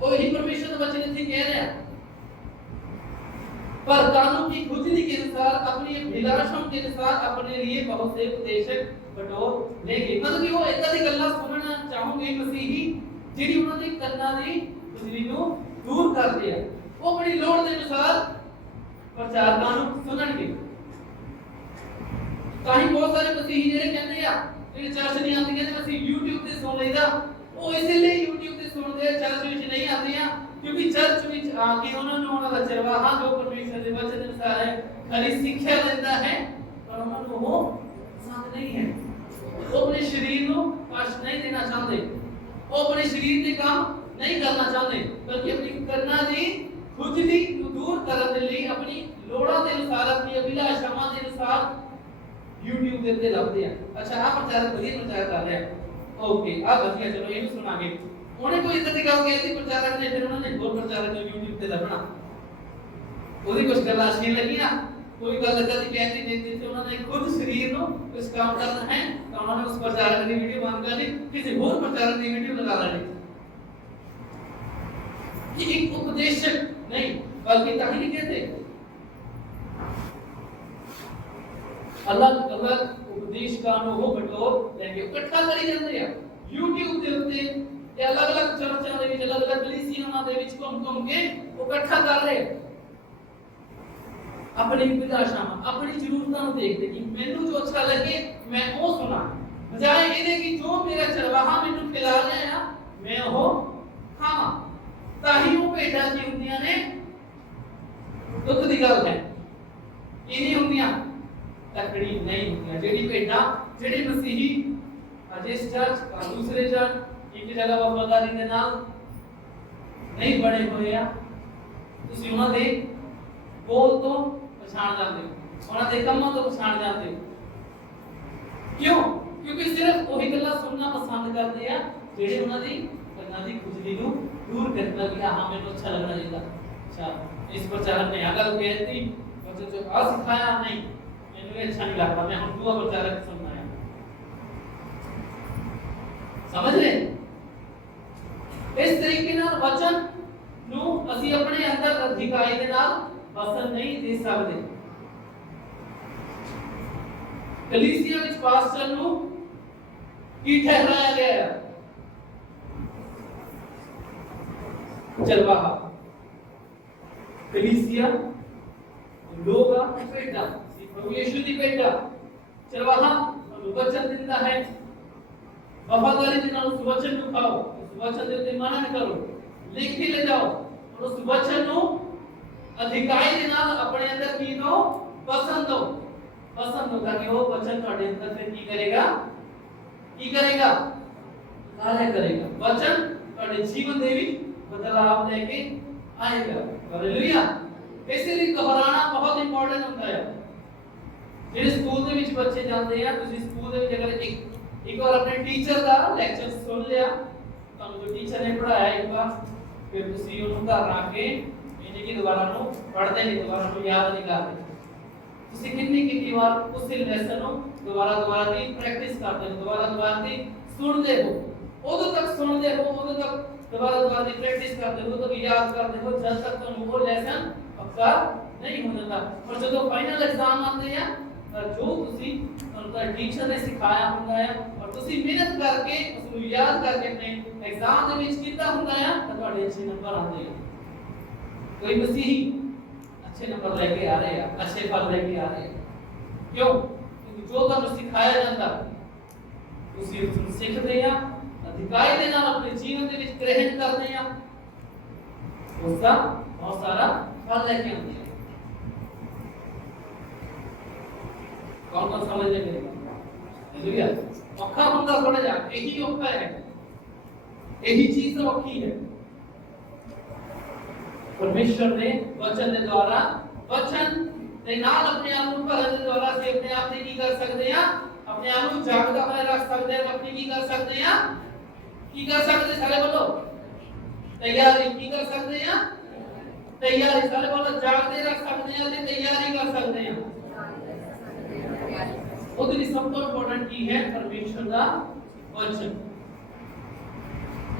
वो ही परमेश्वर के वचन से कह रहे हैं। पर कानों की खुजली के अनुसार, अपनी अभिलाषाओं के अनुसार अपने लिए बहुत से उपदेशक बटोर लेंगे। मतलब कि वो इतना दी गल्ला सुनना चाहोगे मसीही ਜਿਹੜੀ ਉਹਨਾਂ ਦੀ ਕੰਨਾਂ ਦੀ ਖੁਜਲੀ ਨੂੰ ਦੂਰ ਕਰਦੇ ਆ, ਉਹ ਆਪਣੀ ਲੋੜ ਦੇ ਅਨੁਸਾਰ ਪ੍ਰਚਾਰਕਾਂ ਨੂੰ ਸੁਣਨਗੇ। ਤਾਂ ਹੀ ਬਹੁਤ ਸਾਰੇ ਮਸੀਹੀ ਜਿਹੜੇ ਕਹਿੰਦੇ ਆ ਜਿਹੜੇ ਚਰਚ ਨਹੀਂ ਆਉਂਦੇ ਕਹਿੰਦੇ ਅਸੀਂ YouTube ਤੇ ਸੁਣ ਲਈਦਾ, ਉਹ ਇਸੇ ਲਈ YouTube ਤੇ ਸੁਣਦੇ ਆ, ਚਰਚ ਵਿੱਚ ਨਹੀਂ ਆਉਂਦੇ ਆ ਕਿਉਂਕਿ ਚਰਚ ਵਿੱਚ ਆ ਕੇ ਉਹਨਾਂ ਨੂੰ ਉਹਨਾਂ ਦਾ ਚਰਵਾਹਾ ਜੋ ਪਰਮੇਸ਼ਰ ਦੇ ਵਚਨ ਅਨੁਸਾਰ ਹੈ ਖਰੀ ਸਿੱਖਿਆ ਦਿੰਦਾ ਹੈ, ਪਰ ਉਹਨਾਂ ਨੂੰ ਉਹ ਪਸੰਦ ਨਹੀਂ ਹੈ। ਉਹ ਆਪਣੇ ਸਰੀਰ ਨੂੰ ਕਸ਼ਟ ਨਹੀਂ ਦੇਣਾ ਚਾਹੁੰਦੇ, ਉਹ ਆਪਣੇ ਸਰੀਰ ਦੇ ਕੰਮ ਨਹੀਂ ਕਰਨਾ ਚਾਹੁੰਦੇ, ਬਲਕਿ ਆਪਣੀ ਕਰਨਾ ਦੀ ਖੁਜਲੀ ਨੂੰ ਦੂਰ ਕਰਨ ਦੇ ਲਈ ਆਪਣੀ ਲੋੜਾਂ ਦੇ ਅਨੁਸਾਰ, ਆਪਣੀ ਅਭਿਲਾਸ਼ਾਵਾਂ ਦੇ ਅਨੁਸਾਰ YouTube ਦੇ ਉੱਤੇ ਲੱਭਦੇ ਆ। ਅੱਛਾ ਆ ਪ੍ਰਚਾਰਕ ਵਧੀਆ ਪ੍ਰਚਾਰ ਕਰ ਰਿਹਾ, ਓਕੇ ਆ ਵਧੀਆ, ਚਲੋ ਇਹਨੂੰ ਸੁਣਾਗੇ। ਉਹਨੇ ਕੋਈ ਇਦਾਂ ਦੀ ਗੱਲ ਕਹਿਤੀ ਪ੍ਰਚਾਰਕ ਨੇ, ਫਿਰ ਉਹਨਾਂ ਨੇ ਹੋਰ ਪ੍ਰਚਾਰਕ ਨੂੰ YouTube ਤੇ ਲੱਭਣਾ, ਉਹਦੀ ਕੁਝ ਗੱਲਾਂ ਅੱਛੀਆਂ ਲੱਗੀਆਂ, ਕੋਈ ਗੱਲ ਇਦਾਂ ਦੀ ਕਹਿਤੀ ਜਿੱਥੇ ਉਹਨਾਂ ਨੇ ਖੁਦ ਸਰੀਰ ਨੂੰ ਕੁਝ ਕੰਮ ਕਰਨਾ ਹੈ ਤਾਂ ਉਹਨਾਂ ਨੇ ਉਸ ਪ੍ਰਚਾਰਕ ਦੀ ਵੀਡੀਓ ਬੰਦ ਕਰ ਲਈ, ਕਿਸੇ ਹੋਰ ਪ੍ਰਚਾਰਕ ਦੀ ਵੀਡੀਓ ਲਗਾ ਲੈਣੀ। ये एक उपदेशक नहीं बल्कि ताकि कहते अलग अलग उपदेश कानों हो बटोर लेंगे, इकट्ठा करी जाते हैं YouTube ਦੇ ਉੱਤੇ ਤੇ अलग अलग ਚਰਚਾਂ ਦੇ ਵਿੱਚ, अलग अलग ਕਲੀਸਿयां ਦੇ ਵਿੱਚ ਘੁੰਮ ਕੇ ਇਕੱਠਾ ਕਰ ਰਹੇ अपनी अभिलाषावां, अपनी जरूरतां ਨੂੰ ਦੇਖਦੇ ਕਿ ਮੈਨੂੰ ਜੋ ਅੱਛਾ ਲੱਗੇ ਮੈਂ ਉਹ ਸੁਣਾ, ਬਜਾਏ ਇਹਦੇ ਕਿ ਜੋ ਮੇਰਾ ਚਰਵਾਹਾ ਮੈਨੂੰ ਖਿਲਾ ਰਿਹਾ ਹੈ ਮੈਂ ਉਹ ਖਾਵਾਂ। ਤਾਂ ਹੀ ਉਹ ਭੇਡਾਂ ਕੀ ਹੁੰਦੀਆਂ ਨੇ, ਦੁੱਧ ਦੀ ਗੱਲ ਹੈ, ਇਹ ਨਹੀਂ ਹੁੰਦੀਆਂ ਤਕੜੀ ਨਹੀਂ ਹੁੰਦੀਆਂ। ਜਿਹੜੀ ਭੇਡਾਂ ਜਿਹੜੇ ਮਸੀਹੀ ਅਜੇ ਚਰਚ ਜਾਂ ਦੂਸਰੇ ਚਰਚ ਇੱਕ ਜਗ੍ਹਾ ਵਫਾਦਾਰੀ ਦੇ ਨਾਲ ਨਹੀਂ ਬਣੇ ਹੋਏ ਆ, ਤੁਸੀਂ ਉਹਨਾਂ ਦੇ ਬੋਲ ਤੋਂ ਪਛਾਣ ਜਾਂਦੇ ਹੋ, ਉਹਨਾਂ ਦੇ ਕੰਮਾਂ ਤੋਂ ਪਛਾਣ ਜਾਂਦੇ ਹੋ। ਕਿਉਂ? ਕਿਉਂਕਿ ਸਿਰਫ ਉਹੀ ਗੱਲਾਂ ਸੁਣਨਾ ਪਸੰਦ ਕਰਦੇ ਆ ਜਿਹੜੇ ਉਹਨਾਂ ਦੀ ਕੰਨਾਂ ਦੀ ਖੁਜਲੀ ਨੂੰ दूर करना भी हाँ मेरे अच्छा लगना चाहिए। अच्छा इस प्रचारक ने अगर कहती बच्चों जो सिखाया नहीं मैंने अच्छा नहीं लगता, मैं हम दुआ प्रचारक सुनना है समझ रहे? इस तरीके नाल वचन ਨੂੰ ਅਸੀਂ ਆਪਣੇ ਅੰਦਰ ਅਧਿਕਾਰੀ ਦੇ ਨਾਲ ਵਸਣ ਨਹੀਂ ਦੇ ਸਕਦੇ। ਕਲੀਸਿਆ ਵਿੱਚ ਪਾਸਟਰ ਨੂੰ ਕੀ ਠਹਿਰਾਇਆ ਗਿਆ ਹੈ? ਚਰਵਾਹਾ। ਕਲੀਸਿਆ ਲੋਕ ਆ ਭੇਡਾਂ, ਪ੍ਰਭੂ ਯਿਸੂ ਦੀ ਭੇਡਾਂ। ਚਰਵਾਹਾ ਵਚਨ ਦਿੰਦਾ ਹੈ, ਵਫਾਦਾਰੀ ਦੇ ਨਾਲ ਉਸ ਵਚਨ ਨੂੰ ਖਾਓ, ਉਸ ਵਚਨ ਦੇ ਉੱਤੇ ਮਨਨ ਕਰੋ, ਲਿਖ ਕੇ ਲੈ ਜਾਓ और उस वचन ਨੂੰ ਅਧਿਕਾਰੀ ਦੇ ਨਾਲ ਆਪਣੇ ਅੰਦਰ ਕੀ ਦੋ? ਪਸੰਦ ਦੋ। ਪਸੰਦ ਹੋ ਕਿ ਉਹ ਵਚਨ ਤੁਹਾਡੇ ਅੰਦਰ ਫਿਰ ਕੀ ਕਰੇਗਾ? ਕੀ ਕਰੇਗਾ? ਕਾਰਿਆ ਕਰੇਗਾ। ਵਚਨ ਤੁਹਾਡੇ ਜੀਵਨ ਦੇ ਵਿੱਚ ਬਦਲਾਅ ਲੈ ਕੇ ਆਏਗਾ। ਹਾਲੇਲੂਇਆ। ਇਸੇ ਲਈ ਦੁਹਰਾਣਾ ਬਹੁਤ ਇੰਪੋਰਟੈਂਟ ਹੁੰਦਾ ਹੈ। ਜਿਹੜੇ ਸਕੂਲ ਦੇ ਵਿੱਚ ਬੱਚੇ ਜਾਂਦੇ ਆ, ਤੁਸੀਂ ਸਕੂਲ ਦੇ ਵਿੱਚ ਅਗਰ ਇੱਕ ਵਾਰ ਆਪਣੇ ਟੀਚਰ ਦਾ ਲੈਕਚਰ ਸੁਣ ਲਿਆ, ਤੁਹਾਨੂੰ ਜੋ ਟੀਚਰ ਨੇ ਪੜਾਇਆ ਇੱਕ ਵਾਰ, ਫਿਰ ਤੁਸੀਂ ਉਹਨੂੰ ਘਰ ਆ ਕੇ ਇਹ ਕਿ ਦੁਬਾਰਾ ਨੂੰ ਪੜ੍ਹਦੇ ਨਹੀਂ, ਦੁਬਾਰਾ ਨੂੰ ਯਾਦ ਨਹੀਂ ਕਰਦੇ। ਤੁਸੀਂ ਕਿੰਨੀ ਵਾਰ ਉਸ ਲੈਸਨ ਨੂੰ ਦੁਬਾਰਾ ਦੀ ਪ੍ਰੈਕਟਿਸ ਕਰਦੇ ਹੋ, ਦੁਬਾਰਾ ਦੀ ਸੁਣਦੇ ਹੋ। ਉਦੋਂ ਤੱਕ ਸੁਣਦੇ ਹੋ, ਉਦੋਂ ਤੱਕ ਦੁਬਾਰਾ ਦੀ ਪ੍ਰੈਕਟਿਸ ਕਰਦੇ ਹੋ, ਉਦੋਂ ਤੱਕ ਯਾਦ ਕਰਦੇ ਹੋ, ਜਦ ਤੱਕ ਤੁਹਾਨੂੰ ਉਹ ਲੈਸਨ ਪੱਕਾ ਨਹੀਂ ਹੋ ਜਾਂਦਾ। ਪਰ ਜਦੋਂ ਫਾਈਨਲ ਐਗਜ਼ਾਮ ਆਉਂਦੇ ਆ ਤਾਂ ਜੋ ਤੁਸੀਂ ਤੁਹਾਨੂੰ ਟੀਚਰ ਨੇ ਸਿਖਾਇਆ ਹੁੰਦਾ ਹੈ ਔਰ ਤੁਸੀਂ ਮਿਹਨਤ ਕਰਕੇ ਉਸ ਨੂੰ ਯਾਦ ਕਰਕੇ ਆਪਣੇ ਐਗਜ਼ਾਮ ਦੇ ਵਿੱਚ ਕੀਤਾ ਹੁੰਦਾ ਹੈ ਤਾਂ ਤੁਹਾਡੇ ਅੱਛੇ ਨੰਬਰ ਆਉਂਦੇ ਆ। ਕੋਈ ਮਸੀਹੀ अच्छे नंबर लेके आ रहे हैं, अच्छे फल लेके आ रहे हैं। क्यों? क्योंकि जो ਤੁਹਾਨੂੰ ਸਿਖਾਇਆ ਜਾਂਦਾ ਤੁਸੀਂ ਉਸ ਨੂੰ ਸਿੱਖਦੇ ਆ, ਅਧਿਕਾਰੀ ਦੇ ਨਾਲ ਆਪਣੇ ਜੀਵਨ ਦੇ ਵਿੱਚ ਗ੍ਰਹਿਣ ਕਰਦੇ ਆ, ਉਸ ਦਾ ਬਹੁਤ ਸਾਰਾ ਫਲ ਲੈ ਕੇ ਆਉਂਦੇ ਆ। कौन समझ ले मेरे हालेलुया। औखा ਹੁੰਦਾ थोड़ा जा, यही औखा है, यही चीज औखी है। परमेश्वर ने वचन के द्वारा, वचन ਦੇ ਨਾਲ ਆਪਣੇ ਆਪ ਨੂੰ ਭਰਨ ਦੇ ਦੁਆਰਾ ਅਸੀਂ ਆਪਣੇ ਆਪ ਨੇ ਕੀ ਕਰ ਸਕਦੇ ਆ? ਆਪਣੇ ਆਪ ਨੂੰ ਜਾਗਦਾ ਹੋਇਆ ਰੱਖ ਸਕਦੇ ਆ। ਆਪਣੀ ਕੀ ਕਰ ਸਕਦੇ ਆ? ਕੀ ਕਰ ਸਕਦੇ? ਸਾਰੇ ਬੋਲੋ ਤਿਆਰੀ। ਕੀ ਕਰ ਸਕਦੇ ਆ? ਤਿਆਰੀ। ਸਾਰੇ ਬੋਲੋ ਜਾਗਦੇ ਰੱਖ ਸਕਦੇ ਆ ਤੇ ਤਿਆਰੀ ਕਰ ਸਕਦੇ ਆ। ਉਹਦੇ ਲਈ ਸਭ ਤੋਂ ਇੰਪੋਰਟੈਂਟ ਕੀ ਹੈ? ਪਰਮੇਸ਼ਰ ਦਾ ਵਚਨ।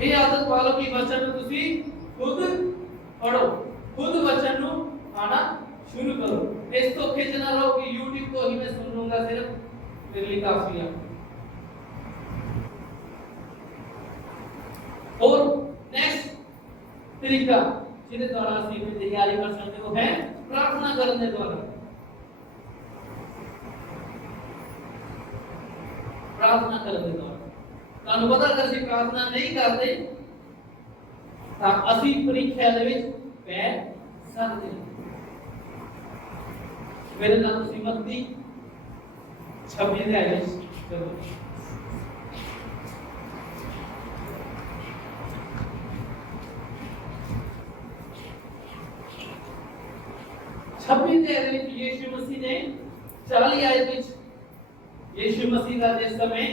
ਇਹ ਆਦਤ ਪਾ ਲਓ ਕਿ ਵਚਨ ਨੂੰ ਤੁਸੀਂ ਖੁਦ पढ़ो, खुद वचन नु आना शुरू करो। इस तो खिंच ना रहो कि YouTube को ही मैं सुन लूंगा, सिर्फ मेरे लिए काफी है। और नेक्स्ट तरीका जिसके द्वारा ਅਸੀਂ अपनी तैयारी कर सकते हो है प्रार्थना करने द्वारा। प्रार्थना करने द्वारा ਤੁਹਾਨੂੰ ਪਤਾ ਅਗਰ ਅਸੀਂ ਪ੍ਰਾਰਥਨਾ ਨਹੀਂ ਕਰਦੇ ਤਾਂ ਅਸੀਂ ਪ੍ਰੀਖਿਆ ਦੇ ਵਿੱਚ ਪੈ ਸਕਦੇ ਹਾਂ। ਮੇਰੇ ਨਾਲ ਤੁਸੀਂ ਮੱਤੀ 26 ਦੇ ਆਇਓ ਚਲੋ। छब्बीस ਵਿੱਚ ਯਿਸੂ ਮਸੀਹ ਨੇ 40 ਆਇਤ ਵਿੱਚ ਯਿਸੂ ਮਸੀਹ ਦਾ ਜਿਸ ਸਮੇਂ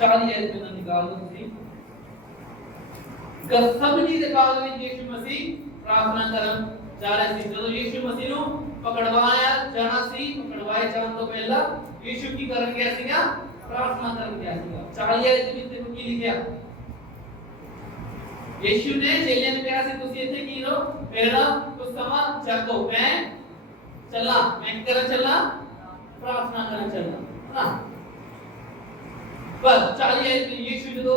40 आयत में निकाल दो ਤੁਸੀਂ। गसमनी ਦੇ ਕਾਲ ਵਿੱਚ ਯਿਸੂ ਮਸੀਹ ਪ੍ਰਾਰਥਨਾ ਕਰਨ ਜਾ ਰਹੇ ਸੀ। ਜਦੋਂ ਯਿਸੂ ਮਸੀਹ ਨੂੰ ਪਕੜਵਾਇਆ ਜਾਣਾ ਸੀ, ਪਕੜਵਾਏ ਜਾਣ ਤੋਂ ਪਹਿਲਾਂ ਯਿਸੂ ਕੀ ਕਰਨ ਗਿਆ ਸੀਗਾ? ਪ੍ਰਾਰਥਨਾ ਕਰਨ ਗਿਆ ਸੀਗਾ। 40 ਆਇਤ ਵਿੱਚ ਦੇਖੋ ਕੀ ਲਿਖਿਆ। ਯਿਸੂ ਨੇ ਚੇਲਿਆਂ ਨੂੰ ਕਿਹਾ ਸੀ ਤੁਸੀਂ ਇੱਥੇ ਕੀ ਰਹੋ, ਮੇਰੇ ਨਾਲ ਕੁਝ ਸਮਾਂ ਜਾਗੋ, ਮੈਂ ਚੱਲਾਂ, ਮੈਂ ਕਰਨ ਚੱਲਾਂ, ਪ੍ਰਾਰਥਨਾ ਕਰਨ ਚੱਲਾਂ ਨਾ। बस 40 आयत में यीशु जो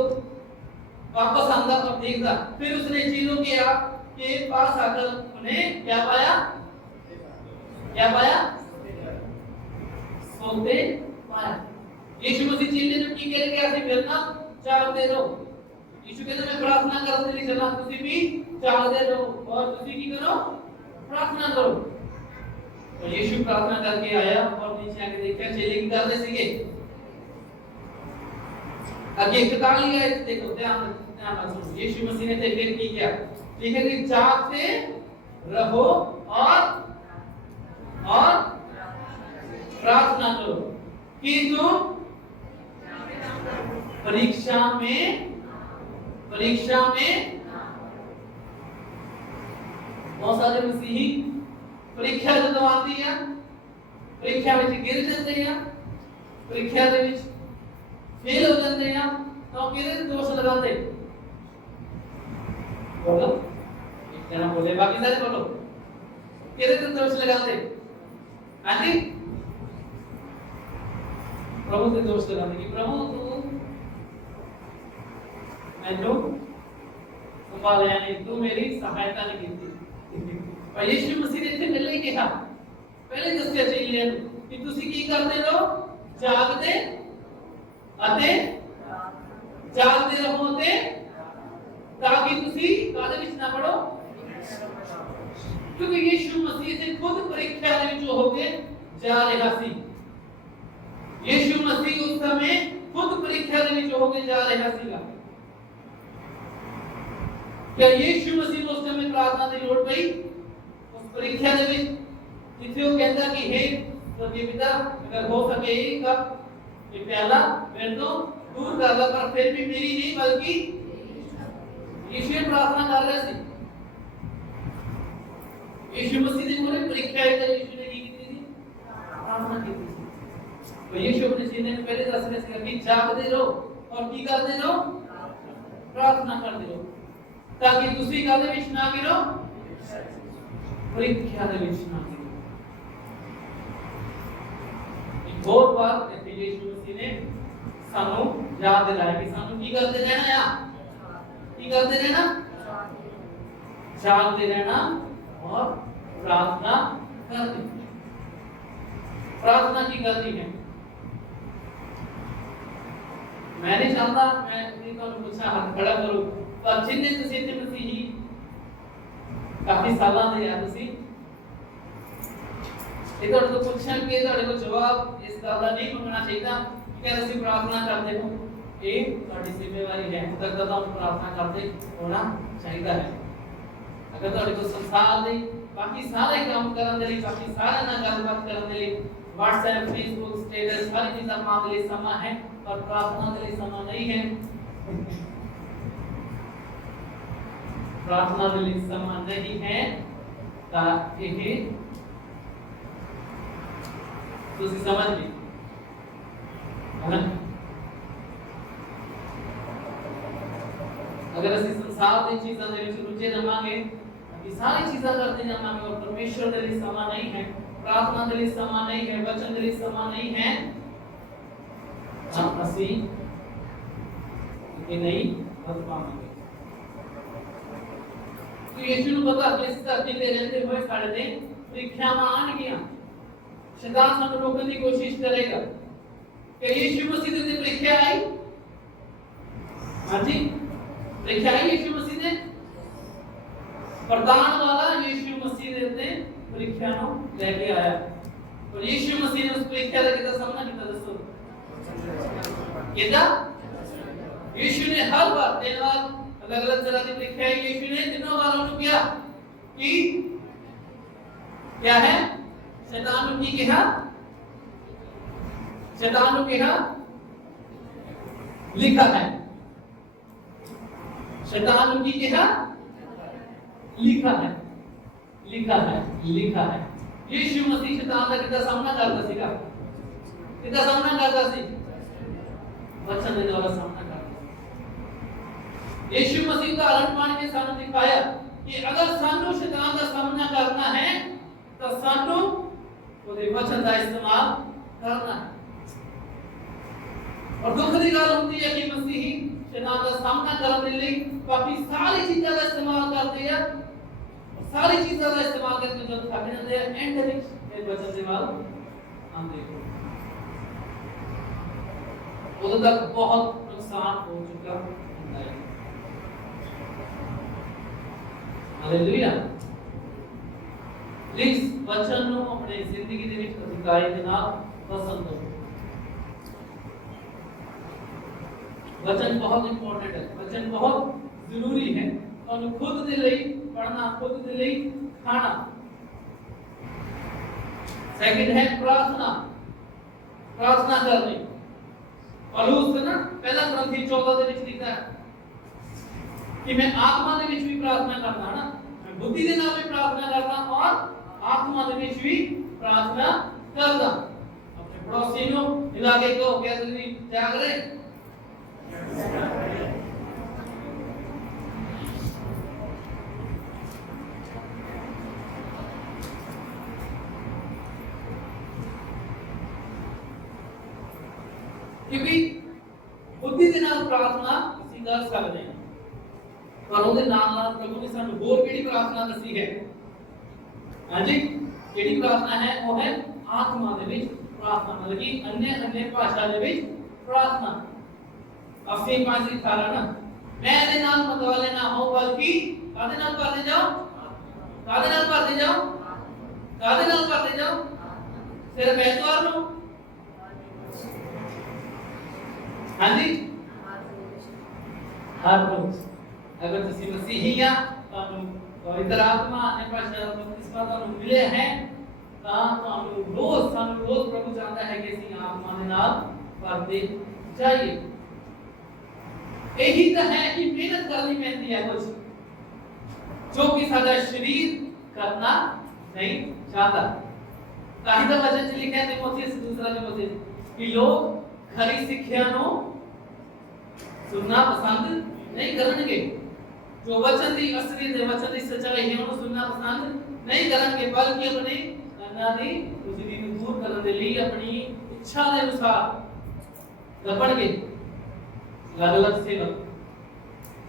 वापस आंदा और देखता, फिर उसने चीजों के पास आकर उन्हें क्या पाया? क्या पाया? सोते पाया। यीशु मसीह चीजें जो की कह गया थी फिर ना जागते रहो। यीशु कहते मैं प्रार्थना करते नहीं चला, तुसी भी जागते रहो और तुसी की करो? प्रार्थना करो। तो यीशु प्रार्थना करके आया और नीचे आके देखा चेले की करते सीगे। आगे 41 आयत देखो, ध्यान सुनो। यीशु मसीह ने फिर की किया? लिखे कि जागते रहो और प्रार्थना करो कि तुम परीक्षा में बहुत सारे मसीही परीक्षा जब आती है, परीक्षा में गिर जाते हैं, ਪ੍ਰੀਖਿਆ ਦੇ ਵਿੱਚ ਫੇਲ ਹੋ ਜਾਂਦੇ ਆ ਤਾਂ ਕਿਹਦੇ ਤੇ ਦੋਸ਼ ਲਗਾਉਂਦੇ? बोलो एक जना बोले, बाकी सारे बोलो किधर से दोष लगाते? हाँ जी, प्रभु से दोष लगाते कि प्रभु तू मैंने संभाल लिया नहीं, तू मेरी सहायता नहीं की। पर यीशु मसीह ने इतने पहले ही कहा, पहले दस्या चाहिए कि तुसी की करते रहो, जागते अते जागते रहो ते ताकि तुसी कादे विच ना पड़ो, क्योंकि यीशु मसीह से खुद परीक्षा दे विच हो के जा रहा सी। यीशु मसीह उस समय खुद परीक्षा दे विच हो के जा रहा सीगा। क्या यीशु मसीह उस समय प्रार्थना दी लोड़ पई उस परीक्षा दे विच जिथे वो कहता कि हे स्वर्गीय पिता, अगर हो सके ये प्याला मेरे तो दूर कर ला, पर फिर भी मेरी नहीं बल्कि यीशु प्रार्थना कर रहे थे। यीशु मसीह ने बोले परीक्षा है, तो यीशु ने की थी प्रार्थना की थी। तो यीशु अपने सीने में पहले दस में से कि जागते रहो और की करते रहो, प्रार्थना करते रहो ताकि दूसरी कादे विच ना गिरो, परीक्षा दे विच ना गिरो। एक और बात यीशु मसीह ने सानू याद दिलाया कि सानू की करते रहना है, की करते रहना, जागते रहना और प्रार्थना करनी। प्रार्थना की करनी है। मैं नहीं चाहता मैं तो पूछा हाथ खड़ा करूं, पर जिन्ने तुसी ते मसीही काफी सालां दे यार तुसी इधर तो पूछा कि ਤੁਹਾਡੇ ਕੋਲ जवाब इस गल ਦਾ नहीं ਮੰਗਣਾ ਚਾਹੀਦਾ कि ਅਸੀਂ प्रार्थना करते हो, ये ਤੁਹਾਡੀ ਜ਼ਿੰਮੇਵਾਰੀ है, तक तो हम प्रार्थना करते होना चाहिए है। अगर ਤੁਹਾਡੇ ਕੋਲ ਸੰਸਾਰ ਦੇ बाकी सारे काम ਕਰਨ ਦੇ ਲਈ, बाकी सारे ਨਾਲ ਗੱਲਬਾਤ ਕਰਨ ਦੇ ਲਈ WhatsApp, Facebook, स्टेटस सारी चीज़ां मांग ले समा है, पर प्रार्थना के लिए समा नहीं है। प्रार्थना के लिए समा नहीं है ताकि ਤੁਸੀਂ समझ ली है ना। अगर ਅਸੀਂ ਸੰਸਾਰ ਦੀ ਚੀਜ਼ਾਂ ਦੇ ਵਿੱਚ ਰੁੱਝੇ ਰਵਾਂਗੇ, ਇਹ ਸਾਰੀ ਚੀਜ਼ਾਂ ਕਰਦੇ ਜਾਵਾਂਗੇ और परमेश्वर के लिए समा नहीं है, प्रार्थना के लिए समा नहीं है, वचन के लिए समा नहीं है, हम ਅਸੀਂ ये नहीं बच पाएंगे। तो यीशु ਨੂੰ पता कि इस धरती ਤੇ रहते हुए ਸਾਡੇ ਤੇ ਪ੍ਰੀਖਿਆਵਾਂ ਆਣਗੀਆਂ, शैतान ਸਾਨੂੰ रोकने की कोशिश करेगा। कि यीशु मसीह ने ਪ੍ਰੀਖਿਆ आई, हाँ जी ਪ੍ਰੀਖਿਆ आई यीशु मसीह ने, वरदान वाला यीशु मसीह ने ਪ੍ਰੀਖਿਆ ਨੂੰ ਲੈ ਕੇ ਆਇਆ और यीशु मसीह ने उस ਪ੍ਰੀਖਿਆ ਦਾ ਕਿਦਾਂ ਸਾਹਮਣਾ ਕੀਤਾ ਦੱਸੋ? किदा यीशु ने हर बार 3 बार अलग-अलग तरह की ਪ੍ਰੀਖਿਆ है, यीशु ने तीनों बार उनको किया कि क्या है, शैतान ने की कहा, शैतान ने कहा लिखा है, शैतान ने की कहा लिखा है, लिखा है, लिखा है। यीशु मसीह शैतान का कितना सामना करता सीगा, कितना सामना करता सी, वचन के द्वारा सामना करता। यीशु मसीह का उदाहरण मान के सामने दिखाया कि अगर सानू शैतान का सामना करना है तो सानू ਉਹਦੇ वचन का इस्तेमाल करना है। और दुख की गल होती है कि मसीही शैतान का सामना करने के लिए बाकी सारी चीजों का इस्तेमाल करते हैं, और सारी चीजों का इस्तेमाल करके जब थक जाते हैं एंड विच ये वचन के वाल आते हैं, उधर तक बहुत नुकसान हो चुका है। हालेलुया। प्लीज वचन ਨੂੰ अपने जिंदगी ਦੇ ਵਿੱਚ ਅਧਿਕਾਰੀ ਦੇ ਨਾਲ ਪਸੰਦ ਕਰੋ। वचन बहुत इंपॉर्टेंट है, वचन बहुत जरूरी है, और खुद के लिए पढ़ना, खुद के लिए खाना। सेकंड है प्रार्थना, प्रार्थना करनी। पौलुस ना पहला ग्रंथी 14 ਦੇ ਵਿੱਚ लिखा है कि मैं आत्मा ਦੇ ਵਿੱਚ भी प्रार्थना करना है ना, मैं बुद्धि ਦੇ ਨਾਲ भी प्रार्थना करना और आत्मा ਦੇ ਵਿੱਚ भी प्रार्थना करना। अपने पड़ोसी ਨੂੰ मिला के कहो क्या तुम त्याग रहे? क्योंकि बुद्धि के नाल प्रार्थना ਅਸੀਂ कर सकते हैं, पर ਉਹਦੇ ਨਾਲ प्रभु ने ਸਾਨੂੰ ਹੋਰ ਕਿਹੜੀ प्रार्थना ਦੱਸੀ है? हाँ जी, ਕਿਹੜੀ प्रार्थना है? वो है आत्मा ਦੇ ਵਿੱਚ प्रार्थना, मतलब कि अन्य भाषा ਦੇ ਵਿੱਚ प्रार्थना। ਅਸੀਂ 5:18 ना, मैं ਇਹਦੇ ਨਾਲ ਮਤਵਾਲੇ ਨਾ ਹੋ ਬਲਕਿ ਕਾਦੇ ਨਾਲ ਕਰਦੇ ਜਾਓ, ਕਾਦੇ ਨਾਲ ਕਰਦੇ ਜਾਓ, ਕਾਦੇ ਨਾਲ ਕਰਦੇ ਜਾਓ, ਸਿਰਫ ਐਤਵਾਰ ਨੂੰ। हाँ जी, हर रोज अगर तुसी मसीही आ तानु पवित्र आत्मा ने भाषा बपतिस्मा तानु मिले हैं तां तानु रोज सानु रोज प्रभु चाहता है कि ਅਸੀਂ आत्मा ਦੇ ਨਾਲ ਭਰਦੇ ਜਾਈਏ। ਇਹੀ ਤਾਂ ਹੈ ਕਿ ਮਿਹਨਤ ਕਰਨੀ ਪੈਂਦੀ ਹੈ ਕੁਝ ਜੋ ਕਿ ਸਾਡਾ ਸਰੀਰ ਕਰਨਾ नहीं चाहता। ਤਾਂ ਹੀ ਤਾਂ ਵਚਨ ਚ ਲਿਖਿਆ ਹੈ ਤਿਮੋਥੀਅਸ दूसरा तिमोथी कि लोग खरी शिक्षा नो सुनना पसंद नहीं करेंगे, जो वचन दी असलियत है, वचन दी सच्चाई है उन्हें सुनना पसंद नहीं करेंगे, बल्कि अपने अन्ना दी रुचि को दूर करने के लिए अपनी इच्छा के अनुसार लपड़गे अलग-अलग सेवा।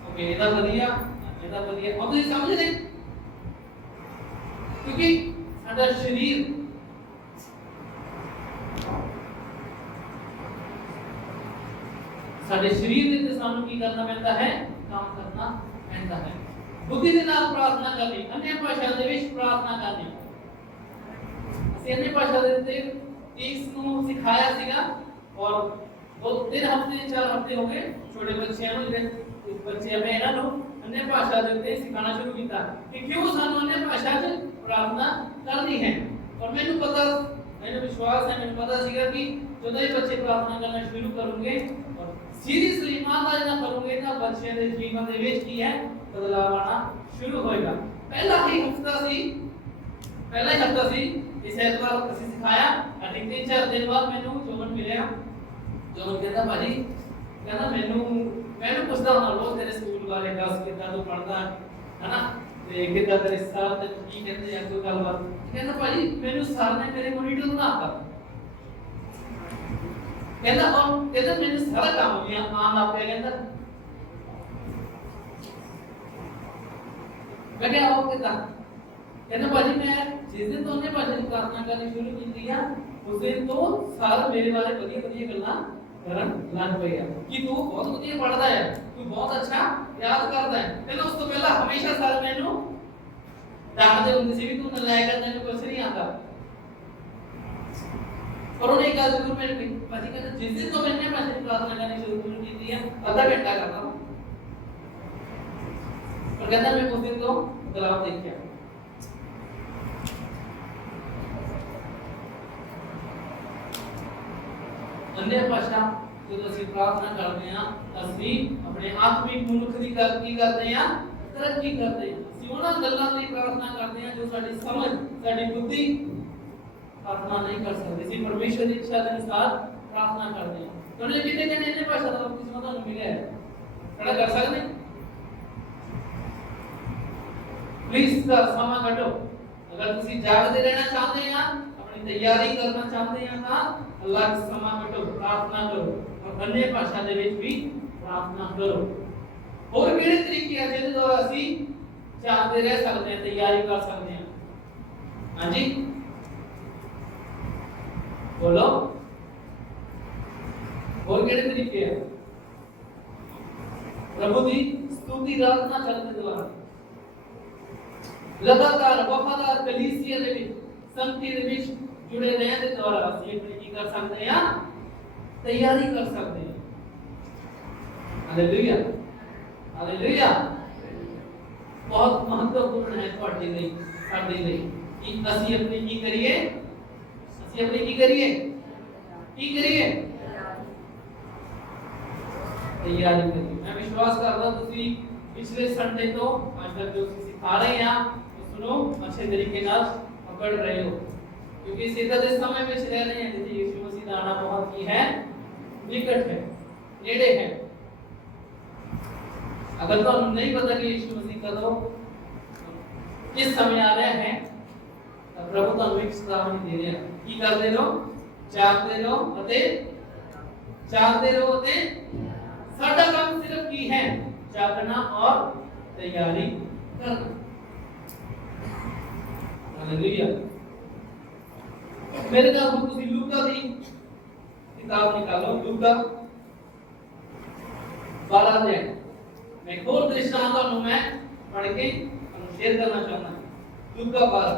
ओके, इधर बढ़िया अब तो समझ रहे, क्योंकि साडा शरीर साडे शरीर दे ते सानू की करना पैंदा है, काम करना पैंदा है। बुद्धि दे नाल प्रार्थना करनी, अन्य भाषा दे विच प्रार्थना करनी। ਅਸੀਂ अन्य भाषा दे ते इस ਨੂੰ सिखाया ਸੀਗਾ और 2-3 हफ्ते 4 हफ्ते हो गए छोटे बच्चों ਨੂੰ ਜਿਹੜੇ ਬੱਚੇ ਮੈਂ ਇਹਨਾਂ ਨੂੰ अन्य भाषा ਦੇ ਉੱਤੇ ਸਿਖਾਉਣਾ ਸ਼ੁਰੂ ਕੀਤਾ ਕਿ ਕਿਉਂ ਸਾਨੂੰ अन्य भाषा 'ਚ प्रार्थना करनी है। और ਮੈਨੂੰ ਪਤਾ, ਮੈਨੂੰ ਵਿਸ਼ਵਾਸ ਹੈ, ਮੈਨੂੰ ਪਤਾ ਸੀਗਾ ਕਿ ਜਦੋਂ ਇਹ ਬੱਚੇ प्रार्थना करना शुरू करेंगे और सीरियसली ईमानदारी ना करोगे ना बच्चे के जीवन ਦੇ ਵਿੱਚ ਕੀ ਹੈ ਬਦਲਾਅ ਆਣਾ ਸ਼ੁਰੂ ਹੋਏਗਾ। ਪਹਿਲਾ ਹੀ ਹਫਤਾ ਸੀ ਇਸ ਐਤਵਾਰ ਅਸੀਂ ਸਿਖਾਇਆ। ਅਤੇ 3-4 ਦਿਨ ਬਾਅਦ ਮੈਨੂੰ ਜੋਬਨ ਮਿਲਿਆ। ਜੋਬਨ ਕਹਿੰਦਾ ਭਾਜੀ, ਕਹਿੰਦਾ ਮੈਨੂੰ ਪੁੱਛਦਾ ਹੁੰਦਾ ਰੋਜ਼ ਤੇਰੇ ਸਕੂਲ ਬਾਰੇ, ਦੱਸ ਕਿੱਦਾਂ ਤੂੰ ਪੜ੍ਹਦਾ ਹੈ ਨਾ, ਤੇ ਕਿੱਦਾਂ ਤੇਰੇ ਸਰ ਤੇ ਕੀ ਕਹਿੰਦੇ ਆ ਕੋਈ ਗੱਲਬਾਤ। ਕਹਿੰਦਾ ਭਾਜੀ ਮੈਨੂੰ ਸਰ ਨੇ ਮੇਰੇ ਮੋਨੀਟਰ ਬਣਾਤਾ। कहना और कहता मैंने सारा काम हो गया आम आप क्या कहता कहते आओ कहता भाजी मैं जिस दिन तो अन्य भाषा की प्रार्थना करनी शुरू की थी उस दिन तो सारा मेरे बारे बढ़िया गल्लां करन लग पिया कि तू बहुत बढ़िया पढ़दा है, तू बहुत अच्छा याद करदा है। कहना उस तो पहला हमेशा सारा मैनू डांटदे हुंदे सी भी तू नलायक है, तैनूं कुछ नहीं आता। और उन्हें एक जरूर मेरे पति कहते जिस दिन तो मैंने भाषा की प्रार्थना करनी शुरू की थी आधा घंटा करता हूँ और कहता मैं उस दिन तो तालाब देख के अन्य भाषा जो ਅਸੀਂ प्रार्थना करते हैं ਅਸੀਂ अपने आत्मिक मनुख ਦੀ ਕੀ ਕਰਦੇ ਹਾਂ ਤਰੱਕੀ ਕਰਦੇ ਹਾਂ। ਅਸੀਂ ਉਹਨਾਂ ਗੱਲਾਂ ਲਈ प्रार्थना करते हैं जो ਸਾਡੀ ਸਮਝ ਸਾਡੀ ਬੁੱਧੀ प्रार्थना नहीं कर सकते। इसी परमेश्वर की इच्छा के अनुसार प्रार्थना करते हैं। तो ये कितने जने ने भाषा का बपतिस्मा तो मिले है खड़ा कर सकते प्लीज सर समा कटो। अगर तुसी जागते रहना चाहते हैं, अपनी तैयारी करना चाहते हैं ना अल्लाह का समा कटो, प्रार्थना करो और अन्य भाषा दे विच भी प्रार्थना करो। और किहड़े तरीके हैं जिहदे द्वारा ਅਸੀਂ जागते रह सकते हैं, तैयारी कर सकते हैं? हां जी बोलो और केड़े तरीके हैं? प्रभु की स्तुति आराधना करने द्वारा लगातार वफादार कलीसिया दे विच संगति दे विच जुड़े रहने दे द्वारा ਅਸੀਂ अपनी की कर सकते हैं, तैयारी कर सकते हैं। Hallelujah hallelujah. बहुत महत्वपूर्ण है ਤੁਹਾਡੇ ਲਈ ਸਾਡੇ ਲਈ कि ਅਸੀਂ अपनी की करिए, अपने की करिए तैयारी करिए। मैं विश्वास करता हूं तुसी पिछले संडे तो आज तक जो सिखा रहे हैं तो सुनो अच्छे तरीके नाल पकड़ रहे हो, क्योंकि सीधा दे समय में रह रहे हैं। यीशु मसीह मसीह का आना बहुत ही है निकट है, नेड़े है। अगर तो हम नहीं पता कि यीशु मसीह कब किस समय आ रहे हैं, तब प्रभु तो एक चेतावनी दे रहे हैं कि करते रहो, चाहते रहो अते साडा काम सिर्फ की है जागना और तैयारी करना। हालेलुया। मेरे नाल हम तुसी लूका दी किताब निकालो, लूका 12 अध्याय। मैं एक और दृष्टांत और मैं पढ़ के शेयर करना चाहता हूं। लूका 12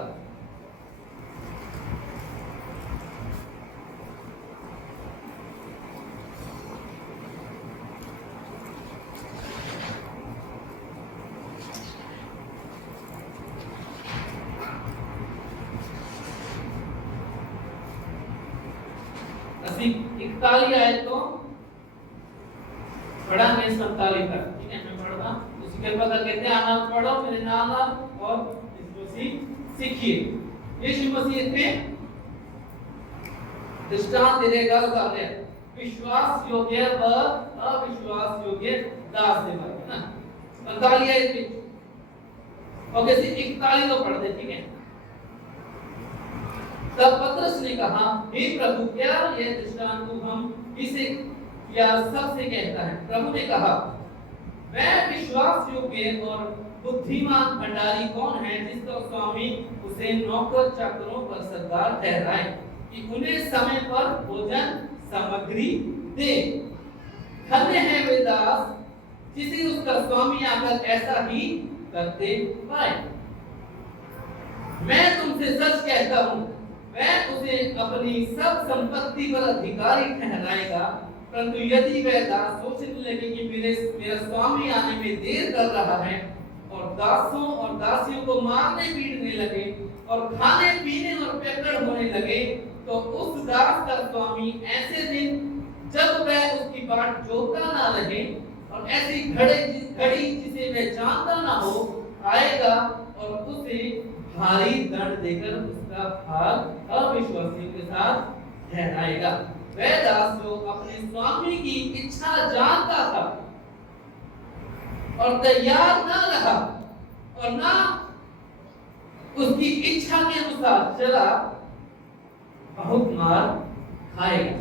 41 आयत को पढ़ा मैं 47 तक, ठीक है। मैं पढ़ता उसी के बाद कहते हैं आना पढ़ो मेरे नाम और इसको सीखिए। यीशु मसीह थे दृष्टांत दे रहे गल कर रहे विश्वास योग्य व अविश्वास योग्य दास से बात है ना। 45 आयत में ओके से 41 को पढ़ते, ठीक है। तब पतरस ने कहा, हे प्रभु क्या यह दृष्टांत तू हम इसे या सबसे कहता है? प्रभु ने कहा, वह विश्वास योग्य और बुद्धिमान भंडारी कौन है जिसका स्वामी उसे नौकर चाकरों पर सरदार ठहराए कि उन्हें समय पर भोजन सामग्री दे। धन्य है वे दास जिसे उसका स्वामी आकर ऐसा ही करते पाए। मैं तुमसे सच कहता हूं, वह उसे अपनी सब संपत्ति पर अधिकारी ठहराएगा। परंतु यदि वह दास सोचने लगे कि मेरा स्वामी आने में देर कर रहा है और दासों और दासियों को मारने पीटने लगे और खाने पीने और पेकड़ होने लगे, तो उस दास का स्वामी ऐसे दिन जब वह उसकी बाट जोता ना रहे और ऐसी घड़ी जिसे वह जानता ना हो आएगा और उसे भारी दंड देकर उसका भाग अविश्वासियों के साथ ठहराएगा। वह दास जो अपने स्वामी की इच्छा जानता था और तैयार न रहा और ना उसकी इच्छा के अनुसार चला, बहुत मार खाएगा।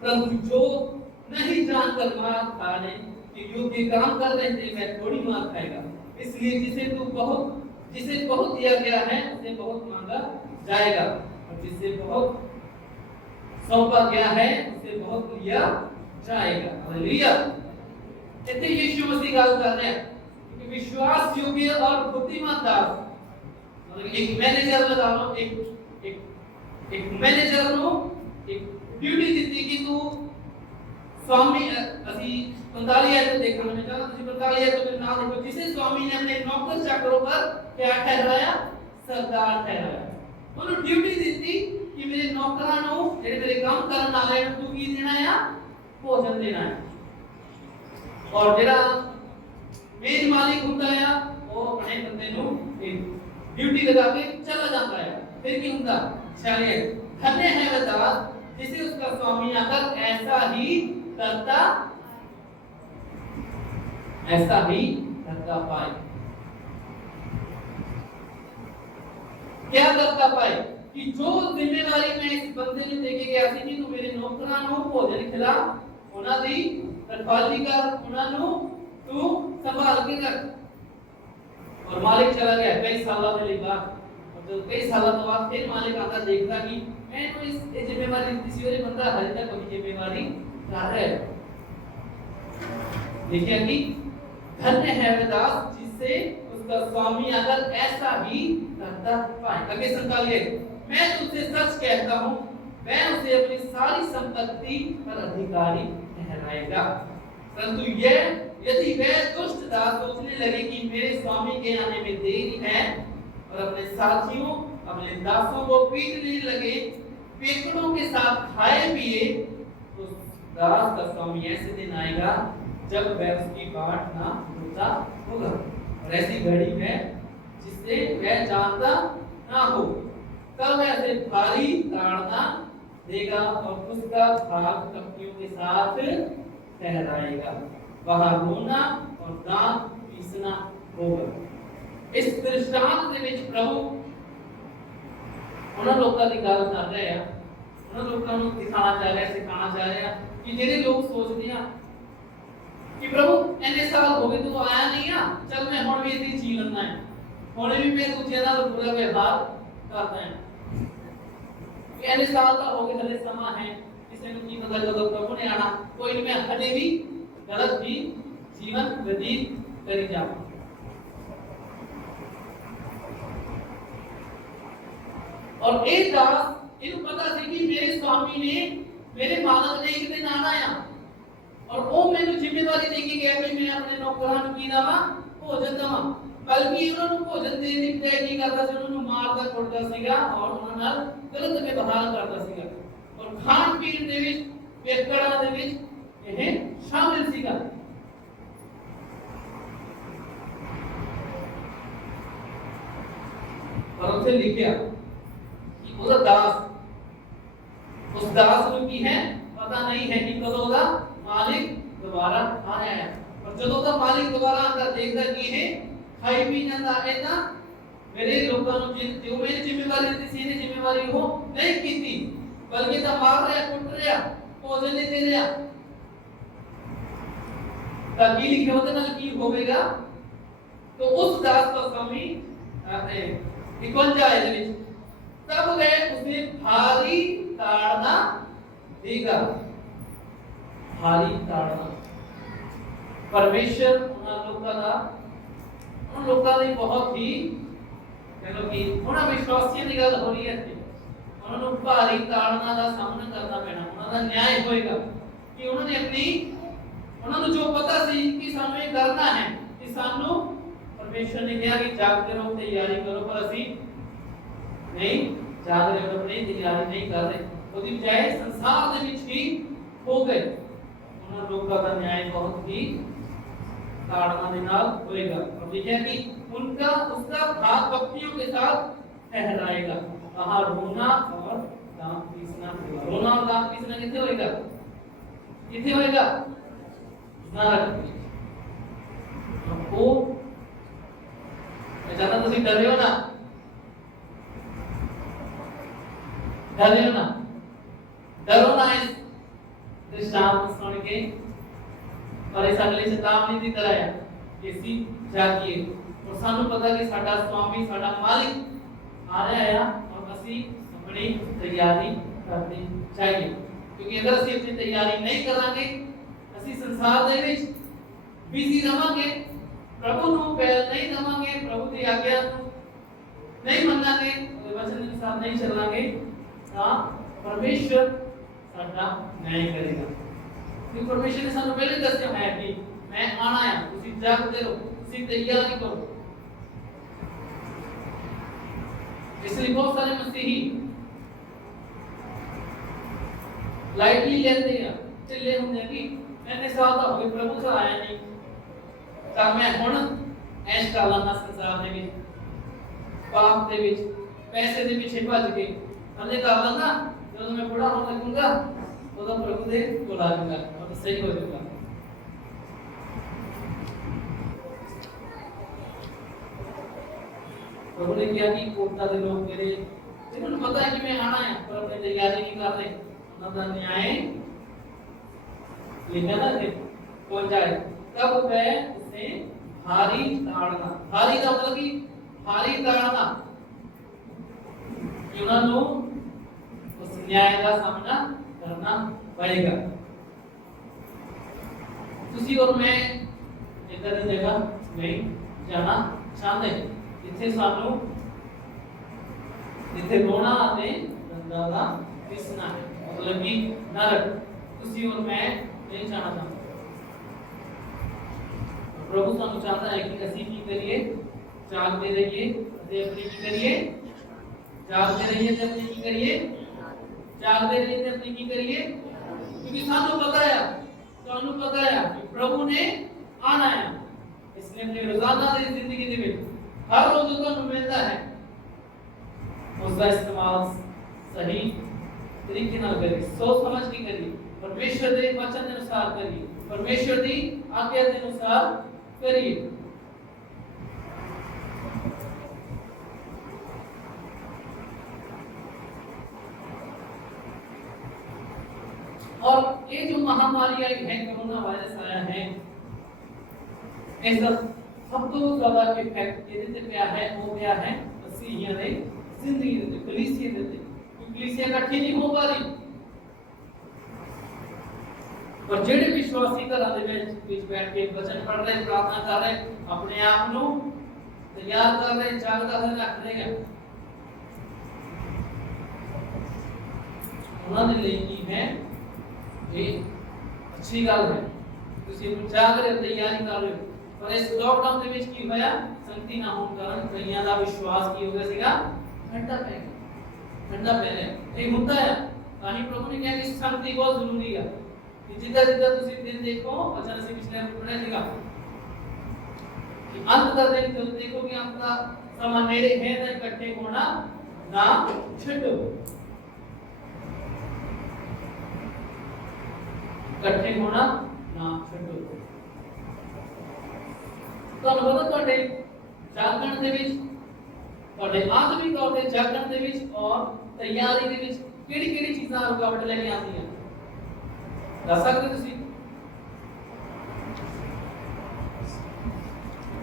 परंतु जो नहीं जानकर मार खाने के योग्य काम कर रहे थे वह थोड़ी मार खाएगा। इसलिए जिसे बहुत दिया गया है उसे बहुत मांगा जाएगा और जिसे बहुत सौंपा गया है उसे बहुत लिया जाएगा। हालेलुया। इतने यीशु मसीह गल कर रहे हैं कि विश्वास योग्य और बुद्धिमान दास, मतलब एक मैनेजर लगा लो, एक मैनेजर नो एक ड्यूटी दी कि तू स्वामी असी 45 आयत को देखा मैंने कहा तुझे 45 आयत को नाम देखो, जिसे स्वामी ने अपने नौकर चाकरों पर क्या ठहराया? सरदार ठहराया। उन्होंने ड्यूटी दी थी कि मेरे नौकरां नु जेडे मेरे काम करन वाले नु तू की देना है? भोजन देना है। और जेड़ा मेज मालिक हुंदा है वो अपने बंदे नु ड्यूटी लगा के चला जाता है। फिर की हुंदा? चलिए, धन्य है वह दास जिसे उसका स्वामी आकर ऐसा ही करता पाए। क्या करता पाए? कि जो जिम्मेदारी में इस बंदे ने देके गया थी कि तू मेरे नौकरां नु भोजन खिला, उन्हां दी रखवाली कर, उन्हां नु तू संभाल के रख। और मालिक चला गया कई सालों के बाद, और जो कई सालों के बाद फिर मालिक आता देखता कि मैं तो इस जिम्मेदारी किसी और बंदा हर तक अपनी जिम्मेदारी कर रहा है। देखिए कि धन्य है वह दास जिससे उसका स्वामी अगर ऐसा ही करता पाए। आगे 47, मैं तुझसे सच कहता हूं वह उसे अपनी सारी संपत्ति पर अधिकारी ठहराएगा। परंतु यदि वह दुष्ट दास सोचने लगे कि मेरे स्वामी के आने में देरी है और अपने साथियों अपने दासों को पीटने लगे, पेकड़ों के साथ खाए पिए, तो दास का स्वामी ऐसे दिन आएगा जब वह उसकी बाट ना जोता होगा और ऐसी घड़ी में जिससे वह जानता ना हो, तब वह ऐसे भारी ताड़ना देगा और उसका भाग कपटियों के साथ ठहराएगा। वहां रोना और दांत पीसना होगा। इस दृष्टांत ਦੇ ਵਿੱਚ ਪ੍ਰਭੂ ਉਹਨਾਂ ਲੋਕਾਂ ਦੀ ਗੱਲ ਕਰ ਰਹੇ ਆ, ਉਹਨਾਂ ਲੋਕਾਂ ਨੂੰ ਦਿਖਾਣਾ ਚਾਹ ਰਿਹਾ, ਸਿਖਾਣਾ ਚਾਹ ਰਿਹਾ ਕਿ ਜਿਹੜੇ ਲੋਕ ਸੋਚਦੇ ਆ कि प्रभु इतने साल हो गए तू आया नहीं आ, चल मैं हुण भी इतनी जी लेना है, हुण भी मैं दूजे नाल बुरा व्यवहार करदा है। इतने साल का हो गए, हले समा है, किसी को की पता कदों प्रभु ने आना, कोई नहीं मैं हले भी गलत भी जीवन व्यतीत करी जाऊं। और एक दास इनको पता सी कि मेरे स्वामी ने, मेरे मालक ने एक दिन आना है और वो मैंने जिम्मेदारी दे के गया कि मैं अपने नौकरां ਨੂੰ ਕੀ ਦਵਾਂ, ਭੋਜਨ ਦਵਾਂ। ਬਲਕਿ ਉਹਨਾਂ ਨੂੰ ਭੋਜਨ ਦੇਣ ਦੀ ਬਜਾਏ ਕੀ ਕਰਦਾ ਸੀ, ਉਹਨਾਂ ਨੂੰ ਮਾਰਦਾ ਕੁੱਟਦਾ ਸੀਗਾ ਔਰ ਉਹਨਾਂ ਨਾਲ ਗਲਤ ਵਿਵਹਾਰ ਕਰਦਾ ਸੀਗਾ ਔਰ ਖਾਣ ਪੀਣ ਦੇ ਵਿੱਚ ਵੇਖੜਾਂ ਦੇ ਵਿੱਚ ਇਹ ਸ਼ਾਮਿਲ ਸੀਗਾ। ਪਰ ਉੱਥੇ ਲਿਖਿਆ ਕਿ ਉਹਦਾ ਦਾਸ, ਉਸ ਦਾਸ ਨੂੰ ਕੀ ਹੈ ਪਤਾ ਨਹੀਂ ਹੈ ਕਿ ਕਦੋਂ ਉਹਦਾ मालिक दोबारा आया है। और ਜਦੋਂ ਦਾ ਮਾਲਿਕ ਦੁਬਾਰਾ ਆਂਦਾ ਦੇਖਦਾ ਕਿ ਇਹ ਖਾਈ ਪੀ ਜਾਂਦਾ ਇਦਾਂ ਮੇਰੇ ਲੋਕਾਂ ਨੂੰ ਜੋ ਮੇਰੀ ਜ਼ਿੰਮੇਵਾਰੀ ਦਿੱਤੀ ਸੀ ਇਹਨੇ ਜ਼ਿੰਮੇਵਾਰੀ ਉਹ ਨਹੀਂ ਕੀਤੀ, ਬਲਕਿ ਤਾਂ ਮਾਰ ਰਿਹਾ, ਕੁੱਟ ਰਿਹਾ, ਭੋਜਨ ਨਹੀਂ ਦੇ ਰਿਹਾ। ਤਾਂ ਕੀ ਲਿਖਿਆ ਉਹਦੇ ਨਾਲ ਕੀ ਹੋਵੇਗਾ? तो उस दास का स्वामी 51 ਦੇ ਵਿੱਚ तब वह उसे भारी ताड़ना देगा। भारी ताड़ना परमेश्वर उन लोगों की बहुत ही कह लो कि उन्होंने विश्वासियों की गल हो रही है, उन्होंने भारी ताड़ना का सामना करना पैना, उन्होंने न्याय होएगा कि उन्होंने अपनी उन्होंने जो पता सी कि सानू ये करना है कि सानू परमेश्वर ने कहा कि जागते रहो, तैयारी करो, पर असी नहीं जाग रहे, अपनी तैयारी नहीं कर रहे, उसकी बजाय संसार के विच ही हो गए। उन लोगों का न्याय बहुत ही ताड़ना के नाल होएगा और देखिए कि उनका उसका भाग भक्तियों के साथ ठहराएगा। वहां रोना और दांत पीसना होगा। रोना और दांत पीसना कितने होएगा? कितने होएगा? नरक में। आपको मैं जानता तुसी डर रहे हो ना, डर रहे हो ना, डरो ना इस दृष्टांत सुन के और इस अगली चेतावनी की तरह है कि सी जागिए और सानू पता कि साडा स्वामी साडा मालिक आ रहा है और असी अपनी तैयारी करनी चाहिए, क्योंकि अगर असी अपनी तैयारी नहीं करांगे, असी संसार दे विच बिजी रहांगे, प्रभु ਨੂੰ ਪਹਿਲ नहीं दवांगे, प्रभु ਦੀ आज्ञा ਨੂੰ नहीं ਮੰਨਾਂਗੇ, ਉਹਦੇ ਵਚਨ ਦੇ ਅਨੁਸਾਰ नहीं ਚੱਲਾਂਗੇ, ਤਾਂ परमेश्वर साडा न्याय करेगा। कि परमेश्वर ने सानू पहले दस्या है कि मैं आना है, तुसी जागते रहो, तुसी तैयारी करो। इसलिए बहुत सारे मसीही लाइटली लेते हैं, चिल्ले होंगे कि मैंने साल का हो गया प्रभु का आया नहीं, ਤਾਂ मैं हुण ऐश कर लाना संसार दे विच, पाप दे विच, पैसे दे पीछे भज के हले कर लाना, जब मैं बड़ा होने लगूंगा तो प्रभु दे बुला लूंगा और सही हो जाऊंगा। प्रभु ने किया कि कोटा दे लोग मेरे जिन्होंने पता है कि मैं आना है पर अपनी तैयारी नहीं कर रहे, उनका न्याय लिखा ना थे कौन जाए, तब वह उसे भारी ताड़ना, भारी का मतलब कि भारी ताड़ना कि उन्होंने उस न्याय का सामना करना पड़ेगा। तुसी और मैं इधर की जगह नहीं जाना चाहते, जिथे सानू जिथे रोना आते दंदा दा पिसना है, मतलब कि नरक तुसी और मैं नहीं जाना चाहते। प्रभु सानू चाहता है कि असी की करिए, जागते रहिए ते अपनी की करिए, जागते रहिए ते अपनी की करिए, जागते रहिए ते अपनी की करिए, क्योंकि सानू पता है कि प्रभु ने आना है। इसलिए अपनी रोजाना की जिंदगी दे विच हर रोज जो मिलता है उसका इस्तेमाल सही तरीके नाल करिए, सोच समझ के करिए, परमेश्वर के वचन के अनुसार करिए, परमेश्वर की आज्ञा के अनुसार करिए। और ये जो महामारी आई है, कोरोना वायरस आया है, ऐसा सब तो ज्यादा इफेक्ट ये देते क्या है, वो क्या है मसीहियों ने जिंदगी देते, कलीसिया देते, क्योंकि कलीसिया इकट्ठी नहीं हो पा रही। और जेड़े विश्वासी घरां दे विच बैठ के वचन पढ़ रहे, प्रार्थना कर रहे, अपने आप को तैयार कर रहे, जागदा रख रहे हैं, उन्होंने लिए की है ये अच्छी गल है, तुसी जाग रहे, तैयारी कर रहे हो। पर इस लॉकडाउन ਦੇ ਵਿੱਚ ਕੀ ਹੋਇਆ, ਸੰਗਤੀ ਨਾ ਹੋਣ ਕਾਰਨ ਕਈਆਂ ਦਾ ਵਿਸ਼ਵਾਸ ਕੀ ਹੋ ਗਿਆ ਸੀਗਾ, ਠੰਡਾ ਪੈ ਗਿਆ, ਠੰਡਾ ਪੈ ਰਿਹਾ। ਇਹ ਹੁੰਦਾ ਹੈ, ਤਾਂ ਹੀ ਪ੍ਰਭੂ ਨੇ ਕਿਹਾ ਕਿ ਸੰਗਤੀ ਬਹੁਤ ਜ਼ਰੂਰੀ ਹੈ। ਕਿ ਜਿੱਦਾਂ ਜਿੱਦਾਂ ਤੁਸੀਂ ਦਿਨ ਦੇਖੋ, ਅਚਾਨਕ ਅਸੀਂ ਪਿਛਲੇ ਹਫ਼ਤੇ ਪੜ੍ਹਿਆ ਸੀਗਾ ਕਿ ਅੰਤ ਦਾ ਦਿਨ ਜਦੋਂ ਦੇਖੋਗੇ, ਅੰਤ ਦਾ ਸਮਾਂ ਨੇੜੇ ਹੈ, ਤਾਂ ਇਕੱਠੇ ਹੋਣਾ ਨਾ ਛੱਡੋ, ਇਕੱਠੇ ਹੋਣਾ ਨਾ ਛੱਡੋ। ਤੁਹਾਨੂੰ ਪਤਾ ਤੁਹਾਡੇ ਜਾਗਣ ਦੇ ਵਿੱਚ, ਤੁਹਾਡੇ ਆਤਮਿਕ ਤੌਰ ਤੇ ਜਾਗਣ ਦੇ ਵਿੱਚ ਔਰ ਤਿਆਰੀ ਦੇ ਵਿੱਚ ਕਿਹੜੀ ਕਿਹੜੀ ਚੀਜ਼ਾਂ ਰੁਕਾਵਟ ਲੈ ਕੇ ਆਉਂਦੀਆਂ, ਦੱਸ ਸਕਦੇ ਤੁਸੀਂ?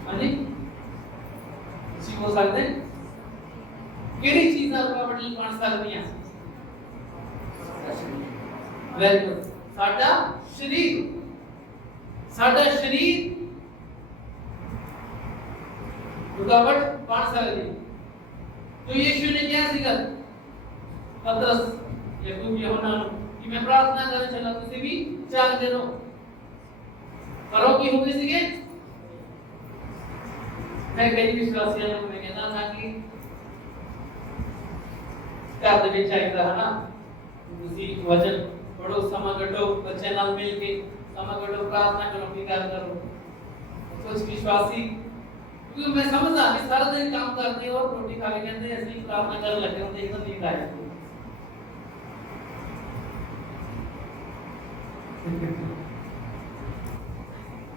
ਹਾਂਜੀ, ਤੁਸੀਂ ਬੋਲ ਸਕਦੇ ਕਿਹੜੀ ਚੀਜ਼ਾਂ ਰੁਕਾਵਟ ਬਣ ਸਕਦੀਆਂ? ਵੈਰੀ ਗੁੱਡ, ਸਾਡਾ ਸਰੀਰ, ਸਾਡਾ ਸਰੀਰ रुकावट बन सकती। तो यीशु ने क्या सीखा पतरस याकूब यूहन्ना कि मैं प्रार्थना करने चला, तुसी भी जागते रहो, करो की होगी सीखे। मैं कई विश्वासियों को मैं कहता था कि घर दे विच चाहिदा है ना, तुसी वचन पढ़ो, समा कटो, बच्चे नाल मिल के समा कटो, प्रार्थना करो, की करो। कुछ विश्वासी क्योंकि मैं समझदा कि सारा दिन काम करते और रोटी खा के कहते हैं असली प्रार्थना करने लगे होते, एकदम नींद आ जाती है।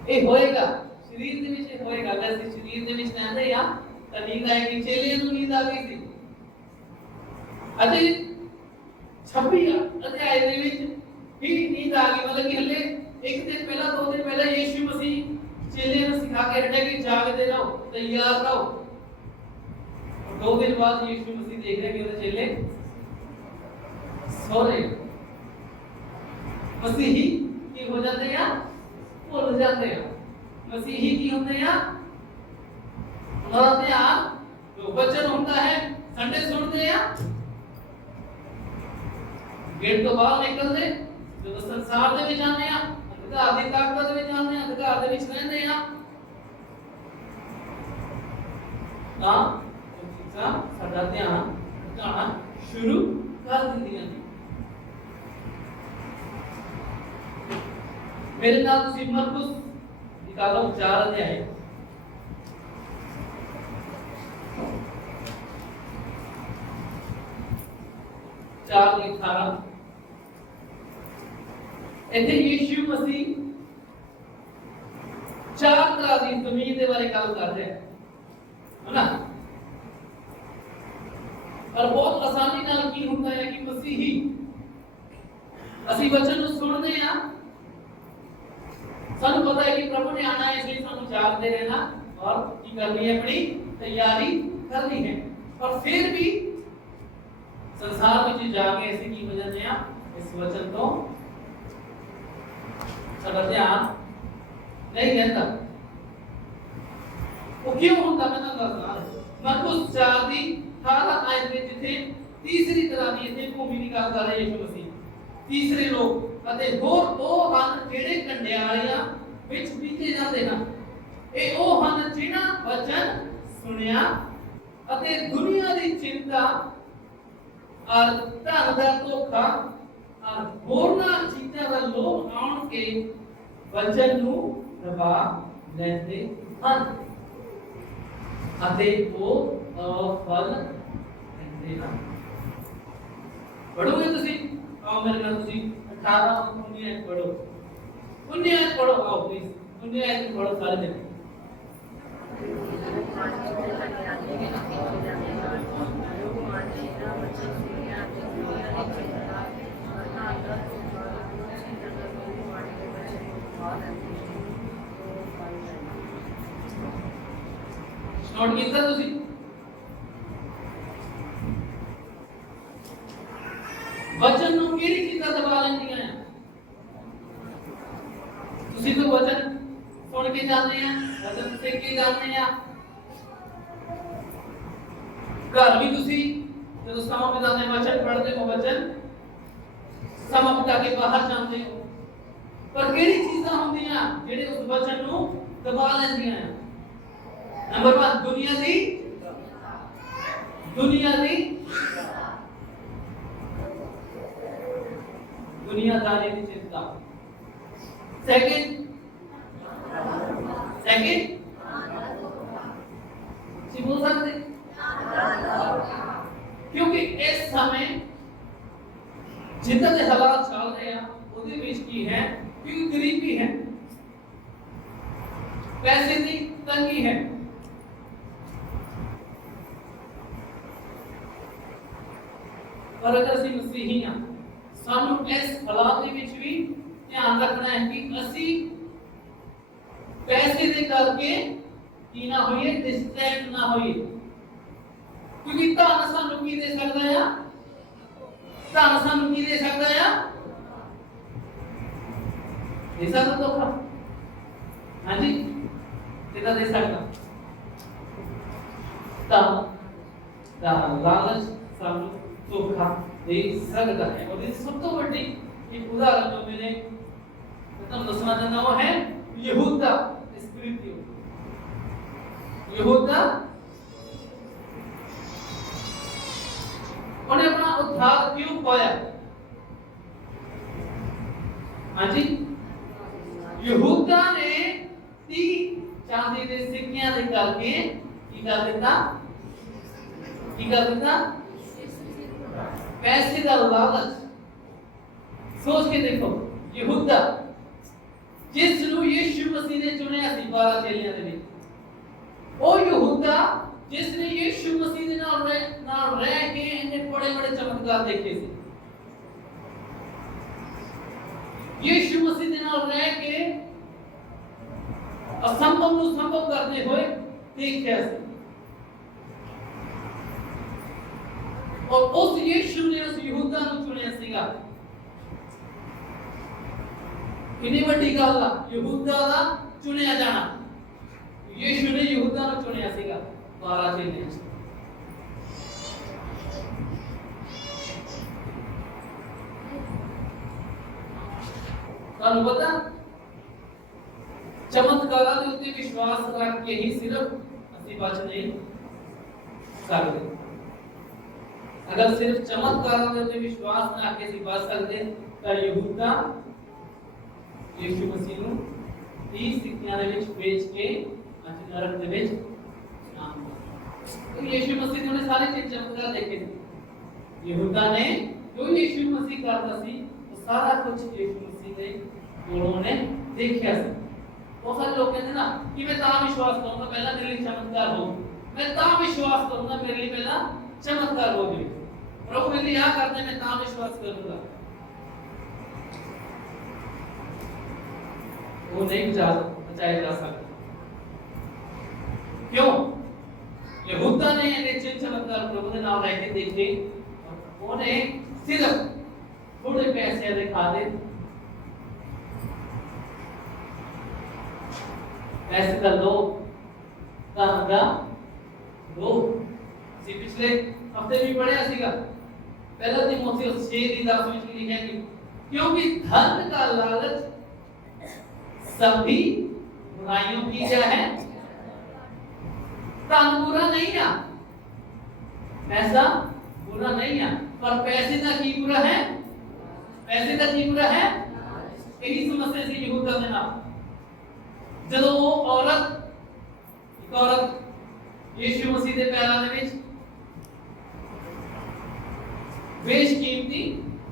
ये होएगा शरीर दे विच, होएगा अगर शरीर दे विच रहंदे या तां नींद आएगी। चेलियां नूं नींद आ गई थी, अते 26 अध्याय दे विच ही नींद आ गई, मतलब कि हले एक दिन पहला, 2 दिन पहला यीशु मसीह चेलियों ने सिखा के हटे कि जागते रहो, तैयार रहो। और 2 दिन बाद यीशु मसीह देख रहे कि उन्हें चेले सो रहे, मसीही की हो जाते हैं, भूल जाते हैं, मसीही की होते हैं, उन्होंने जो वचन होता है संडे सुनते हैं, गेट तो बाहर निकलते, जो संसार दे विच आने हैं, अधिकार दी ताकत दे विच आने, अधिकार दे विच रहंदे आ, तां चीज़ां साडा ध्यान भटकाना शुरू कर दिंदियां ने। मेरे नाल तुसीं मरकुस निकालो 4 अध्याय, चार 18 इथे यीशु मसीह 4 तरह की जमीन के बारे गल कर रहे हैं, है ना। और बहुत आसानी नाल की होता है कि मसीही असि वचन को सुनते हैं, सानू पता है कि प्रभु ने आना है, इसलिए सानू जागते रहना और की करनी है, अपनी तैयारी करनी है। और फिर भी संसार में जाके ऐसे की वजह से इस वचन तो साडा ध्यान नहीं रहता। वो क्यों होता, मैं तुहानू दसदा। मरकुस 4 दी 18 आयत में जिथे तीसरी तरह की इथे भूमि की गल कर रहे यीशु मसीह, तीसरे लोग अते होर ओ हन जेड़े कंडियालियां विच बीते जांदे हन। ए ओ हन जिन्हां वचन सुनिया अते दुनिया दी चिंता और धन दा धोखा और होरना चीज़ां दा लोभ आउण के वचन नूं दबा लैंदे हन अते वो फल दिंदे हन। पढ़ोगे तुसीं आओ मेरे नाल तुसी 18 19 आयत पढ़ो 19 आयत पढ़ो आओ प्लीज 19 आयत पढ़ो सारे जने नोट कीता तुसी वचन ਨੂੰ ਕਿਹੜੀ ਚੀਜ਼ਾਂ ਦਬਾ ਲੈਂਦੀਆਂ ਆ ਤੁਸੀਂ ਤਾਂ ਵਚਨ ਸੁਣ ਕੇ ਜਾਂਦੇ ਆ ਵਚਨ ਸਿੱਖ ਕੇ ਜਾਂਦੇ ਆ ਘਰ ਵੀ ਤੁਸੀਂ ਜਦੋਂ ਸਮਾਂ ਬਿਤਾਉਂਦੇ ਵਚਨ ਪੜ੍ਹਦੇ ਹੋ ਵਚਨ ਸਮਾਂ ਬਿਤਾ ਕੇ ਬਾਹਰ ਜਾਂਦੇ ਹੋ ਪਰ ਕਿਹੜੀ ਚੀਜ਼ਾਂ ਹੁੰਦੀਆਂ ਜਿਹੜੇ ਉਸ ਵਚਨ ਨੂੰ ਦਬਾ ਲੈਂਦੀਆਂ ਆ नंबर 1 दुनियादारी की चिंता सेकंड बोल सकते क्योंकि इस समय जितना के हालात चल रहे हैं ਉਹਦੇ ਵਿੱਚ ਕੀ है क्योंकि गरीबी है पैसे की तंगी है पर अगर ਅਸੀਂ ਮਸੀਹੀ ਹਾਂ ਸਾਨੂੰ ਇਸ ਹਾਲਾਤ ਦੇ ਵਿੱਚ ਵੀ ਧਿਆਨ ਰੱਖਣਾ ਹੈ ਕਿ ਅਸੀਂ ਪੈਸੇ ਦੇ ਕਰਕੇ ਕੀ ਨਾ ਹੋਈਏ ਡਿਸਟਰੈਕਟ ਨਾ ਹੋਈਏ ਕਿਉਂਕਿ ਧਨ ਸਾਨੂੰ ਕੀ ਦੇ ਸਕਦਾ ਆ ਧਨ ਸਾਨੂੰ ਕੀ ਦੇ ਸਕਦਾ ਆ ਦੇ ਸਕਦਾ ਧੋਖਾ ਹਾਂਜੀ ਕਿਹਦਾ ਦੇ ਸਕਦਾ ਤਾਂ ਲਾਲਚ ਸਾਨੂੰ ਧੋਖਾ दे सकता है और इस सब तो बड़ी एक उदाहरण जो मैंने खत्म दसना चाहता वो है यहूदा स्पिरिट यहूदा उन्हें अपना उद्धार क्यों पाया हाँ जी यहूदा ने 30 चांदी के सिक्कियां निकाल के की कर देता पैसे का लालच सोच के देखो यहूदा जिस ਨੂੰ ਯੀਸ਼ੂ ਮਸੀਹ ਨੇ ਚੁਣਿਆ ਸੀ 12 ਚੇਲਿਆਂ ਦੇ ਵਿੱਚ ਉਹ ਯਹੂਦਾ ਜਿਸ ਨੇ ਯੀਸ਼ੂ ਮਸੀਹ ਦੇ ਨਾਲ ਰਹਿ ਕੇ ਇਹਨੇ ਬੜੇ ਚਮਤਕਾਰ ਦੇਖੇ ਸੀ ਯੀਸ਼ੂ ਮਸੀਹ ਦੇ ਨਾਲ ਰਹਿ ਕੇ ਅਸੰਭਵ ਨੂੰ ਸੰਭਵ ਕਰਦੇ ਹੋਏ ਦੇਖਿਆ ਸੀ और उस यीशु ने उस यहूदा ਨੂੰ ਚੁਣਿਆ ਸੀਗਾ ਕਿੰਨੀ ਵੱਡੀ ਗੱਲ ਆ ਯਹੂਦਾ ਦਾ ਚੁਣਿਆ ਜਾਣਾ ਯੀਸ਼ੂ ਨੇ ਯਹੂਦਾ ਨੂੰ ਚੁਣਿਆ ਸੀਗਾ 12 ਚੇਲੇ ਤੁਹਾਨੂੰ ਪਤਾ ਚਮਤਕਾਰਾਂ ਦੇ ਉੱਤੇ ਵਿਸ਼ਵਾਸ ਰੱਖ ਕੇ ਹੀ ਸਿਰਫ ਅਸੀਂ ਬਚ ਨਹੀਂ ਸਕਦੇ अगर सिर्फ चमत्कारों में विश्वास न रखे सी बच सकते तो यहूदा यीशु मसीह ਨੂੰ 30 ਸਿੱਕਿਆਂ ਦੇ ਵਿੱਚ ਵੇਚ ਕੇ ਅੱਜ ਨਰਕ ਦੇ ਵਿੱਚ तो यीशु मसीह ने सारे चमत्कार देखे थे यहूदा ने जो यीशु मसीह करता सी वो सारा कुछ यीशु मसीह ने उन्होंने देखा सी बहुत सारे लोग कहते ना कि मैं ता विश्वास करूंगा पहला मेरे लिए चमत्कार हो मैं ता विश्वास करूंगा मेरे लिए पहला चमत्कार हो गई प्रभु मेरे लिए करते मैं ता विश्वास करूंगा वो नहीं बचाया जा सकता क्यों यहूदा ने ये चमत्कार प्रभु के नाम रह के देखे उन्हें सिर्फ थोड़े पैसे दिखा दे पैसे का लो का लो पिछले हफ्ते भी पढ़े सीगा पहला तीमुथियुस 6:10 में लिखा है क्योंकि धन का लालच सभी बुराइयों की क्या है धन बुरा नहीं है पैसा बुरा नहीं है पर पैसे का की बुरा है पैसे का की बुरा है यही समस्या से यहूदा ने ना ਜਦੋਂ ਉਹ ਔਰत ਯीशु मसीह ਦੇ ਪੈਰਾਂ ਦੇ ਵਿੱਚ ਬੇਸ਼ਕੀਮਤੀ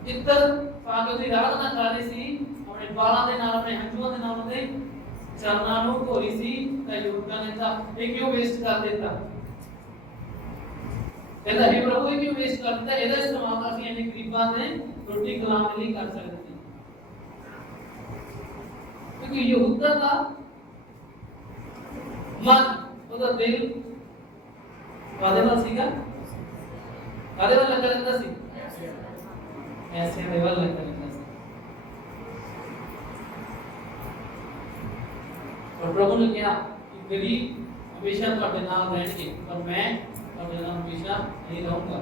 इतर पा के उसकी आराधना कर रही सी अपने बालों के नाल अपने हंझुओं के नाल ਉਹਦੇ चरणों ਨੂੰ ਧੋ ਰਹੀ ਸੀ ਤਾਂ ਯਹੂਦਾ ने ਤਾਂ ਇਹ ਕਿਉਂ ਵੇਸਟ ਕਰ ਦਿੱਤਾ कहता हे प्रभु ये क्यों वेस्ट कर दिया ਇਹਦਾ ਇਸਤੇਮਾਲ ਅਸੀਂ ਇਹਨੇ ਗਰੀਬਾਂ ਦੇ ਰੋਟੀ ਖਿਲਾਉਣ ਲਈ ਕਰ ਸਕਦੇ ਸੀ क्योंकि यहूदा का मन ਉਹਦਾ ਦਿਲ ਕਾਦੇ ਵੱਲ ਸੀਗਾ ਕਾਦੇ ਵੱਲ ਲੱਗਾ ਰਹਿੰਦਾ ਸੀ ऐसे लेवल लगता है और प्रभु ने कहा कि गरीब हमेशा ਤੁਹਾਡੇ ਨਾਲ ਰਹਿਣਗੇ ਪਰ मैं ਤੁਹਾਡੇ ਨਾਲ हमेशा नहीं रहूंगा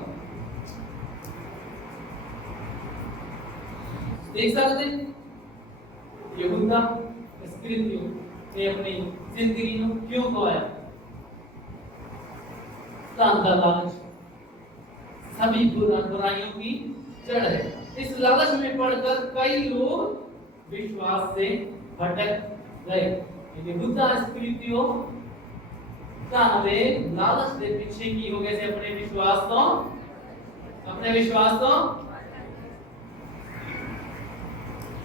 देख सकते यहूदा इस्करियोती ने अपनी जिंदगी को क्यों गवाया धन का लालच सभी बुराइयों की जड़ है इस लालच में पड़कर कई लोग विश्वास से भटक गए यहूदा इस्करियोती तावे लालच के पीछे की हो गए से अपने विश्वास तो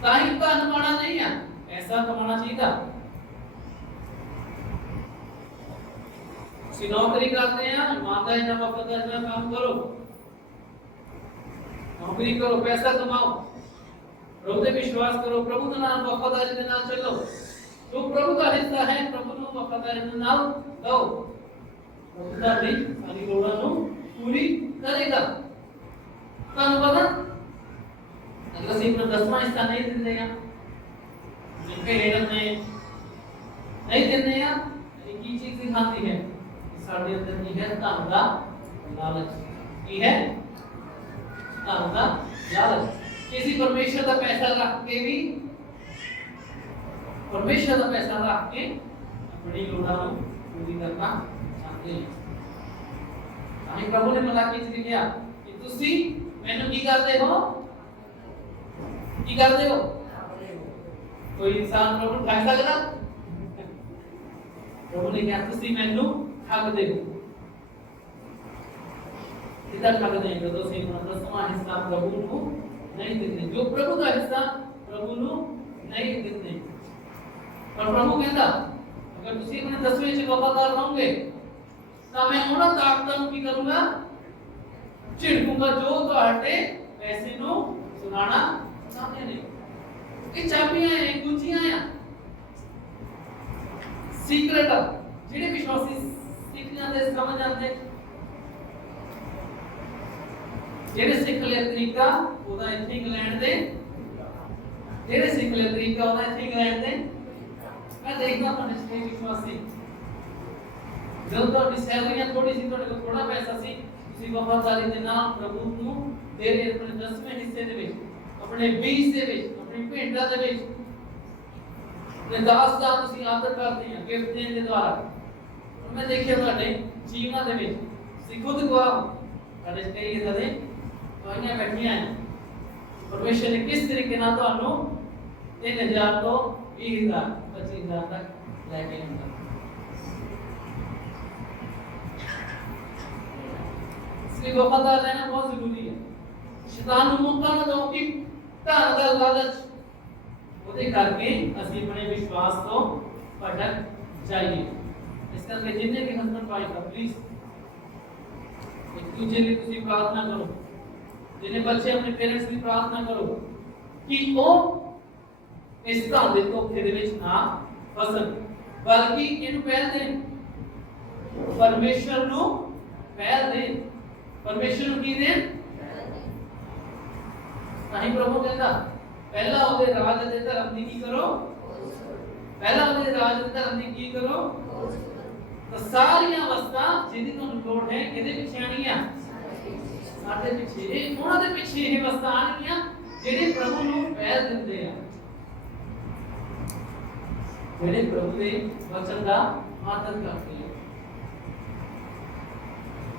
ताही का अनुमाना नहीं है ऐसा कमाना चाहिए था नौकरी करते हैं ईमानदारी से वफादारी से काम करो नौकरी करो पैसा कमाओ प्रभु पे विश्वास करो प्रभु के नाम वफादारी के नाल चलो जो प्रभु का हिस्सा है प्रभु को वफादारी के नाल दो प्रभु का भी सारी लोड़ां नु पूरी करेगा ਤੁਹਾਨੂੰ ਪਤਾ अगर ਅਸੀਂ अपना 10वां हिस्सा नहीं ਦਿੰਦੇ ਆ जिनके हेडर ने नहीं ਦਿੰਦੇ ਆ ਇਹ ਕੀ ਚੀਜ਼ ਦਿਖਾਉਂਦੀ ਹੈ ਸਾਡੇ ਅੰਦਰ ਕੀ ਹੈ ਧਨ ਦਾ ਲਾਲਚ ਕੀ ਹੈ ਧਨ ਦਾ ਲਾਲਚ किसी परमेश्वर का पैसा रख के भी परमेश्वर का पैसा रख के अपनी लोड़ां को पूरी करना चाहते हैं हमें प्रभु ने मना की चीज किया कि तुसी मैनू की करते हो कोई इंसान प्रभु ठग सकदा प्रभु ने कहा तुसी मैनू ठग दे हो इधर ठग देंगे तो सी अपना 10वां हिस्सा प्रभु को नहीं देते जो प्रभु का हिस्सा प्रभु नु नहीं देते पर प्रभु कहता अगर तुसी अपने 10वें च वफादार रहोगे तो मैं उन्हां ताकतां नु की करूंगा झिड़कूंगा जो ਤੁਹਾਡੇ पैसे नु सुनाना चाहते ने ये चाबियां हैं कुंजियां हैं सीक्रेट ਜਿਹੜੇ ਵਿਸ਼ਵਾਸੀ ਸਿੱਖ ਜਾਂਦੇ ਸਮਝ ਜਾਂਦੇ ਜਿਹੜੇ ਸਿੱਖ ਲਿਆ ਤਰੀਕਾ ਉਹਦਾ ਇੱਥੇ ਇੰਗਲੈਂਡ ਦੇ ਜਿਹੜੇ ਸਿੱਖ ਲਿਆ ਤਰੀਕਾ ਉਹਦਾ ਇੱਥੇ ਇੰਗਲੈਂਡ ਦੇ ਮੈਂ ਦੇਖਦਾ ਤੁਹਾਡੇ ਸਹੀ ਵਿਸ਼ਵਾਸੀ ਜਦੋਂ ਤੁਹਾਡੀ ਸੈਲਰੀਆਂ ਥੋੜੀ ਸੀ ਤੁਹਾਡੇ ਕੋਲ ਥੋੜਾ ਪੈਸਾ ਸੀ ਤੁਸੀਂ ਵਫਾਦਾਰੀ ਦੇ ਨਾਲ ਪ੍ਰਭੂ ਨੂੰ ਦੇ ਰਹੇ ਆਪਣੇ 10ਵੇਂ ਹਿੱਸੇ ਦੇ ਵਿੱਚ ਆਪਣੇ 20 ਦੇ ਵਿੱਚ ਆਪਣੀ ਭੇਟਾ ਦੇ ਵਿੱਚ ਤੇ ਦਾਸ ਦਾ ਤੁਸੀਂ ਆਦਰ ਕਰਦੇ ਆ ਗਿਫਟ ਦੇਣ ਦੇ ਦੁਆਰਾ ਮੈਂ ਦੇਖਿਆ ਤੁਹਾਡੇ ਜੀਵਨਾਂ ਦੇ ਵਿੱਚ ਤੁਸੀਂ ਖੁਦ ਗਵਾਹ ਤੁਹਾਡੇ ਕਈ ਇਦਾਂ ਦੇ ਗਵਾਹੀਆਂ ਬੈਠੀਆਂ ਹਨ ਪਰਮੇਸ਼ਰ ਨੇ ਕਿਸ ਤਰੀਕੇ ਨਾਲ ਤੁਹਾਨੂੰ 3000 ਤੋਂ 20000 25000 ਤੱਕ ਲੈ ਕੇ ਆਉਂਦਾ इसलिए वफादार रहना बहुत जरूरी है शैतान ਨੂੰ ਮੌਕਾ ਨਾ ਦਿਓ ਕਿ ਧਨ ਦਾ ਲਾਲਚ ਉਹਦੇ ਕਰਕੇ ਅਸੀਂ ਆਪਣੇ ਵਿਸ਼ਵਾਸ ਤੋਂ ਭਟਕ ਜਾਈਏ ਇਸ ਕਰਕੇ ਜਿੰਨੇ ਵੀ ਹਸਬੰਦ ਵਾਈਫ ਆ ਪਲੀਜ਼ ਇੱਕ ਦੂਜੇ ਲਈ ਤੁਸੀਂ ਪ੍ਰਾਰਥਨਾ ਕਰੋ ਜਿੰਨੇ ਬੱਚੇ ਆਪਣੇ ਪੇਰੈਂਟਸ ਦੀ ਪ੍ਰਾਰਥਨਾ ਕਰੋ ਕਿ ਉਹ ਇਸ ਧਨ ਦੇ ਧੋਖੇ ਦੇ ਵਿੱਚ ਨਾ ਫਸਣ ਬਲਕਿ ਇਹਨੂੰ ਪਹਿਲ ਦੇਣ ਪਰਮੇਸ਼ਰ ਨੂੰ ਪਹਿਲ ਦੇਣ परमेश्वर की ने नहीं प्रभु कहता पहला ओदे राज दे धर्म दी की करो पहला ओदे राज दे धर्म दी की करो तो सारी अवस्था जिदी तो लोड़ है किदे पीछे आनी है साडे पीछे ਉਹਨਾਂ ਦੇ ਪਿੱਛੇ ਇਹ ਅਵਸਥਾ ਆਣਗੀਆਂ ਜਿਹੜੇ ਪ੍ਰਭੂ ਨੂੰ ਪਹਿਲ ਦਿੰਦੇ ਆ ਜਿਹੜੇ ਪ੍ਰਭੂ ਦੇ ਵਚਨ ਦਾ ਆਦਰ ਕਰਦੇ ਆ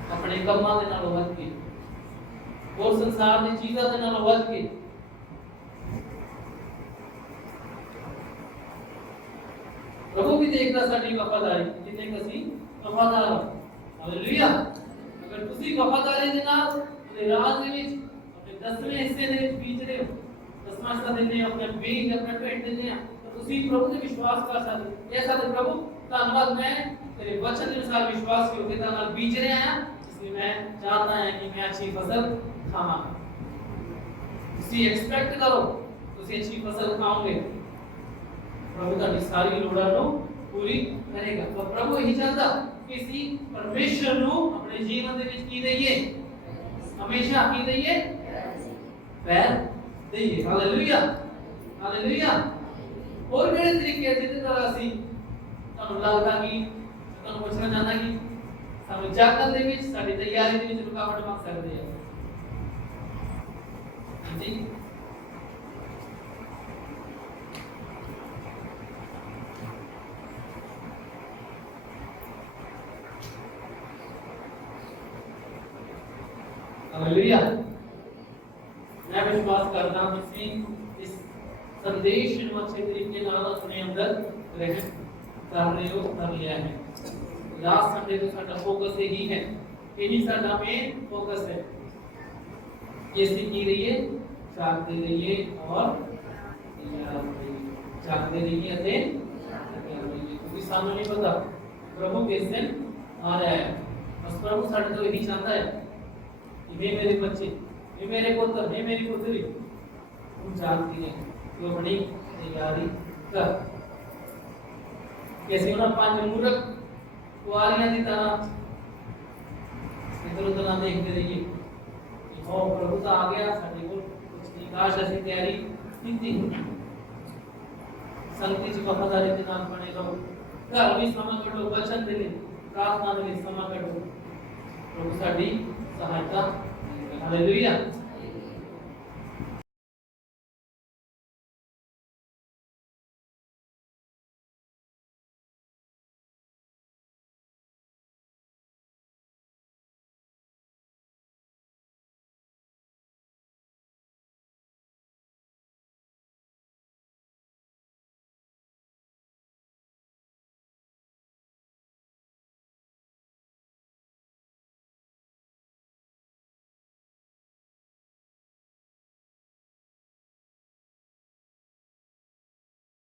अपने कमां दे नाल वध के और संसार दी चीज़ां दे नाल वध के प्रभु भी देखदा साडी वफादारी जिन्ने कसी वफादार हालेलुया अगर तुसी वफादारी दे नाल ते राज दे विच अपने 10वें हिस्से ਦੇ ਵਿੱਚ ਬੀਜ ਰਹੇ ਹੋ, 10ਵਾਂ ਹਿੱਸਾ ਦਿੰਦੇ ਹੋ, ਆਪਣੇ ਬੀਜ ਆਪਣੇ ਭੇਟ ਦਿੰਦੇ ਆ, ਤਾਂ ਤੁਸੀਂ ਪ੍ਰਭੂ ਤੇ ਵਿਸ਼ਵਾਸ ਕਰ ਸਕਦੇ। ਇਹ ਸਾਡੇ ਪ੍ਰਭੂ ਧੰਨਵਾਦ, ਮੈਂ ਤੇਰੇ ਵਚਨ ਦੇ ਅਨੁਸਾਰ ਵਿਸ਼ਵਾਸ ਯੋਗਤਾ ਨਾਲ ਬੀਜ ਰਿਹਾ ਹਾਂ, ਇਸ ਲਈ ਮੈਂ ਚਾਹਤਾ ਹਾਂ ਕਿ ਮੈਂ ਅੱਛੀ ਫਸਲ ਖਾਵਾਂ। ਤੁਸੀਂ ਐਕਸਪੈਕਟ ਕਰੋ ਤੁਸੀਂ ਅੱਛੀ ਫਸਲ ਖਾਓਗੇ, ਪ੍ਰਭੂ ਤੁਹਾਡੀ ਸਾਰੀ ਲੋੜਾਂ ਨੂੰ ਪੂਰੀ ਕਰੇਗਾ। ਤਾਂ ਪ੍ਰਭੂ ਇਹੀ ਚਾਹਦਾ ਕਿ ਅਸੀਂ ਪਰਮੇਸ਼ਰ ਨੂੰ ਆਪਣੇ ਜੀਵਨ ਦੇ ਵਿੱਚ ਕੀ ਦਈਏ, ਹਮੇਸ਼ਾ ਕੀ ਦਈਏ, ਪੈਰ ਦਈਏ। Hallelujah, hallelujah. ਹੋਰ ਕਿਹੜੇ ਤਰੀਕੇ ਜਿਹਦੇ ਨਾਲ ਅਸੀਂ ਤੁਹਾਨੂੰ ਲੱਗਦਾ ਕਿ ਤੁਹਾਨੂੰ ਪੁੱਛਣਾ ਚਾਹੁੰਦਾ ਕਿ ਸਾਨੂੰ ਜਾਗਣ ਦੇ ਵਿੱਚ ਸਾਡੀ ਤਿਆਰੀ ਦੇ ਵਿੱਚ ਰੁਕਾਵਟ ਬਣ ਸਕਦੇ ਆ? ਹਾਂਜੀ, हालेलुया। मैं विश्वास करता हूं कि इस संदेश को अच्छे तरीके नाल अपने अंदर ग्रहण कर रहे हो, कर लिया है। लास्ट संडे तो साडा फोकस यही है, यही साडा मेन फोकस है कि ऐसी की रहिए, जागते रहिए और जागते रहिए अते क्योंकि सानू नहीं पता प्रभु किस दिन आ रहा है। बस प्रभु साडे तो यही चाहता है ये मेरे बच्चे, ये मेरे पुत्र, ये मेरी पुत्री, तुम जानती है तो अपनी तैयारी कर। कैसे उन्हें पांच मूर्ख कुआरियां की तरह इधर उधर ना देखते रहिए कि ओ प्रभु तो आ गया, साडे को कुछ नहीं, काश ऐसी तैयारी की संगति च वफादारी के नाम बने रहो, घर भी समय कटो, वचन दे ले, प्रार्थना दे ले समय कटो, प्रभु साडी सहायता। हालेलुया।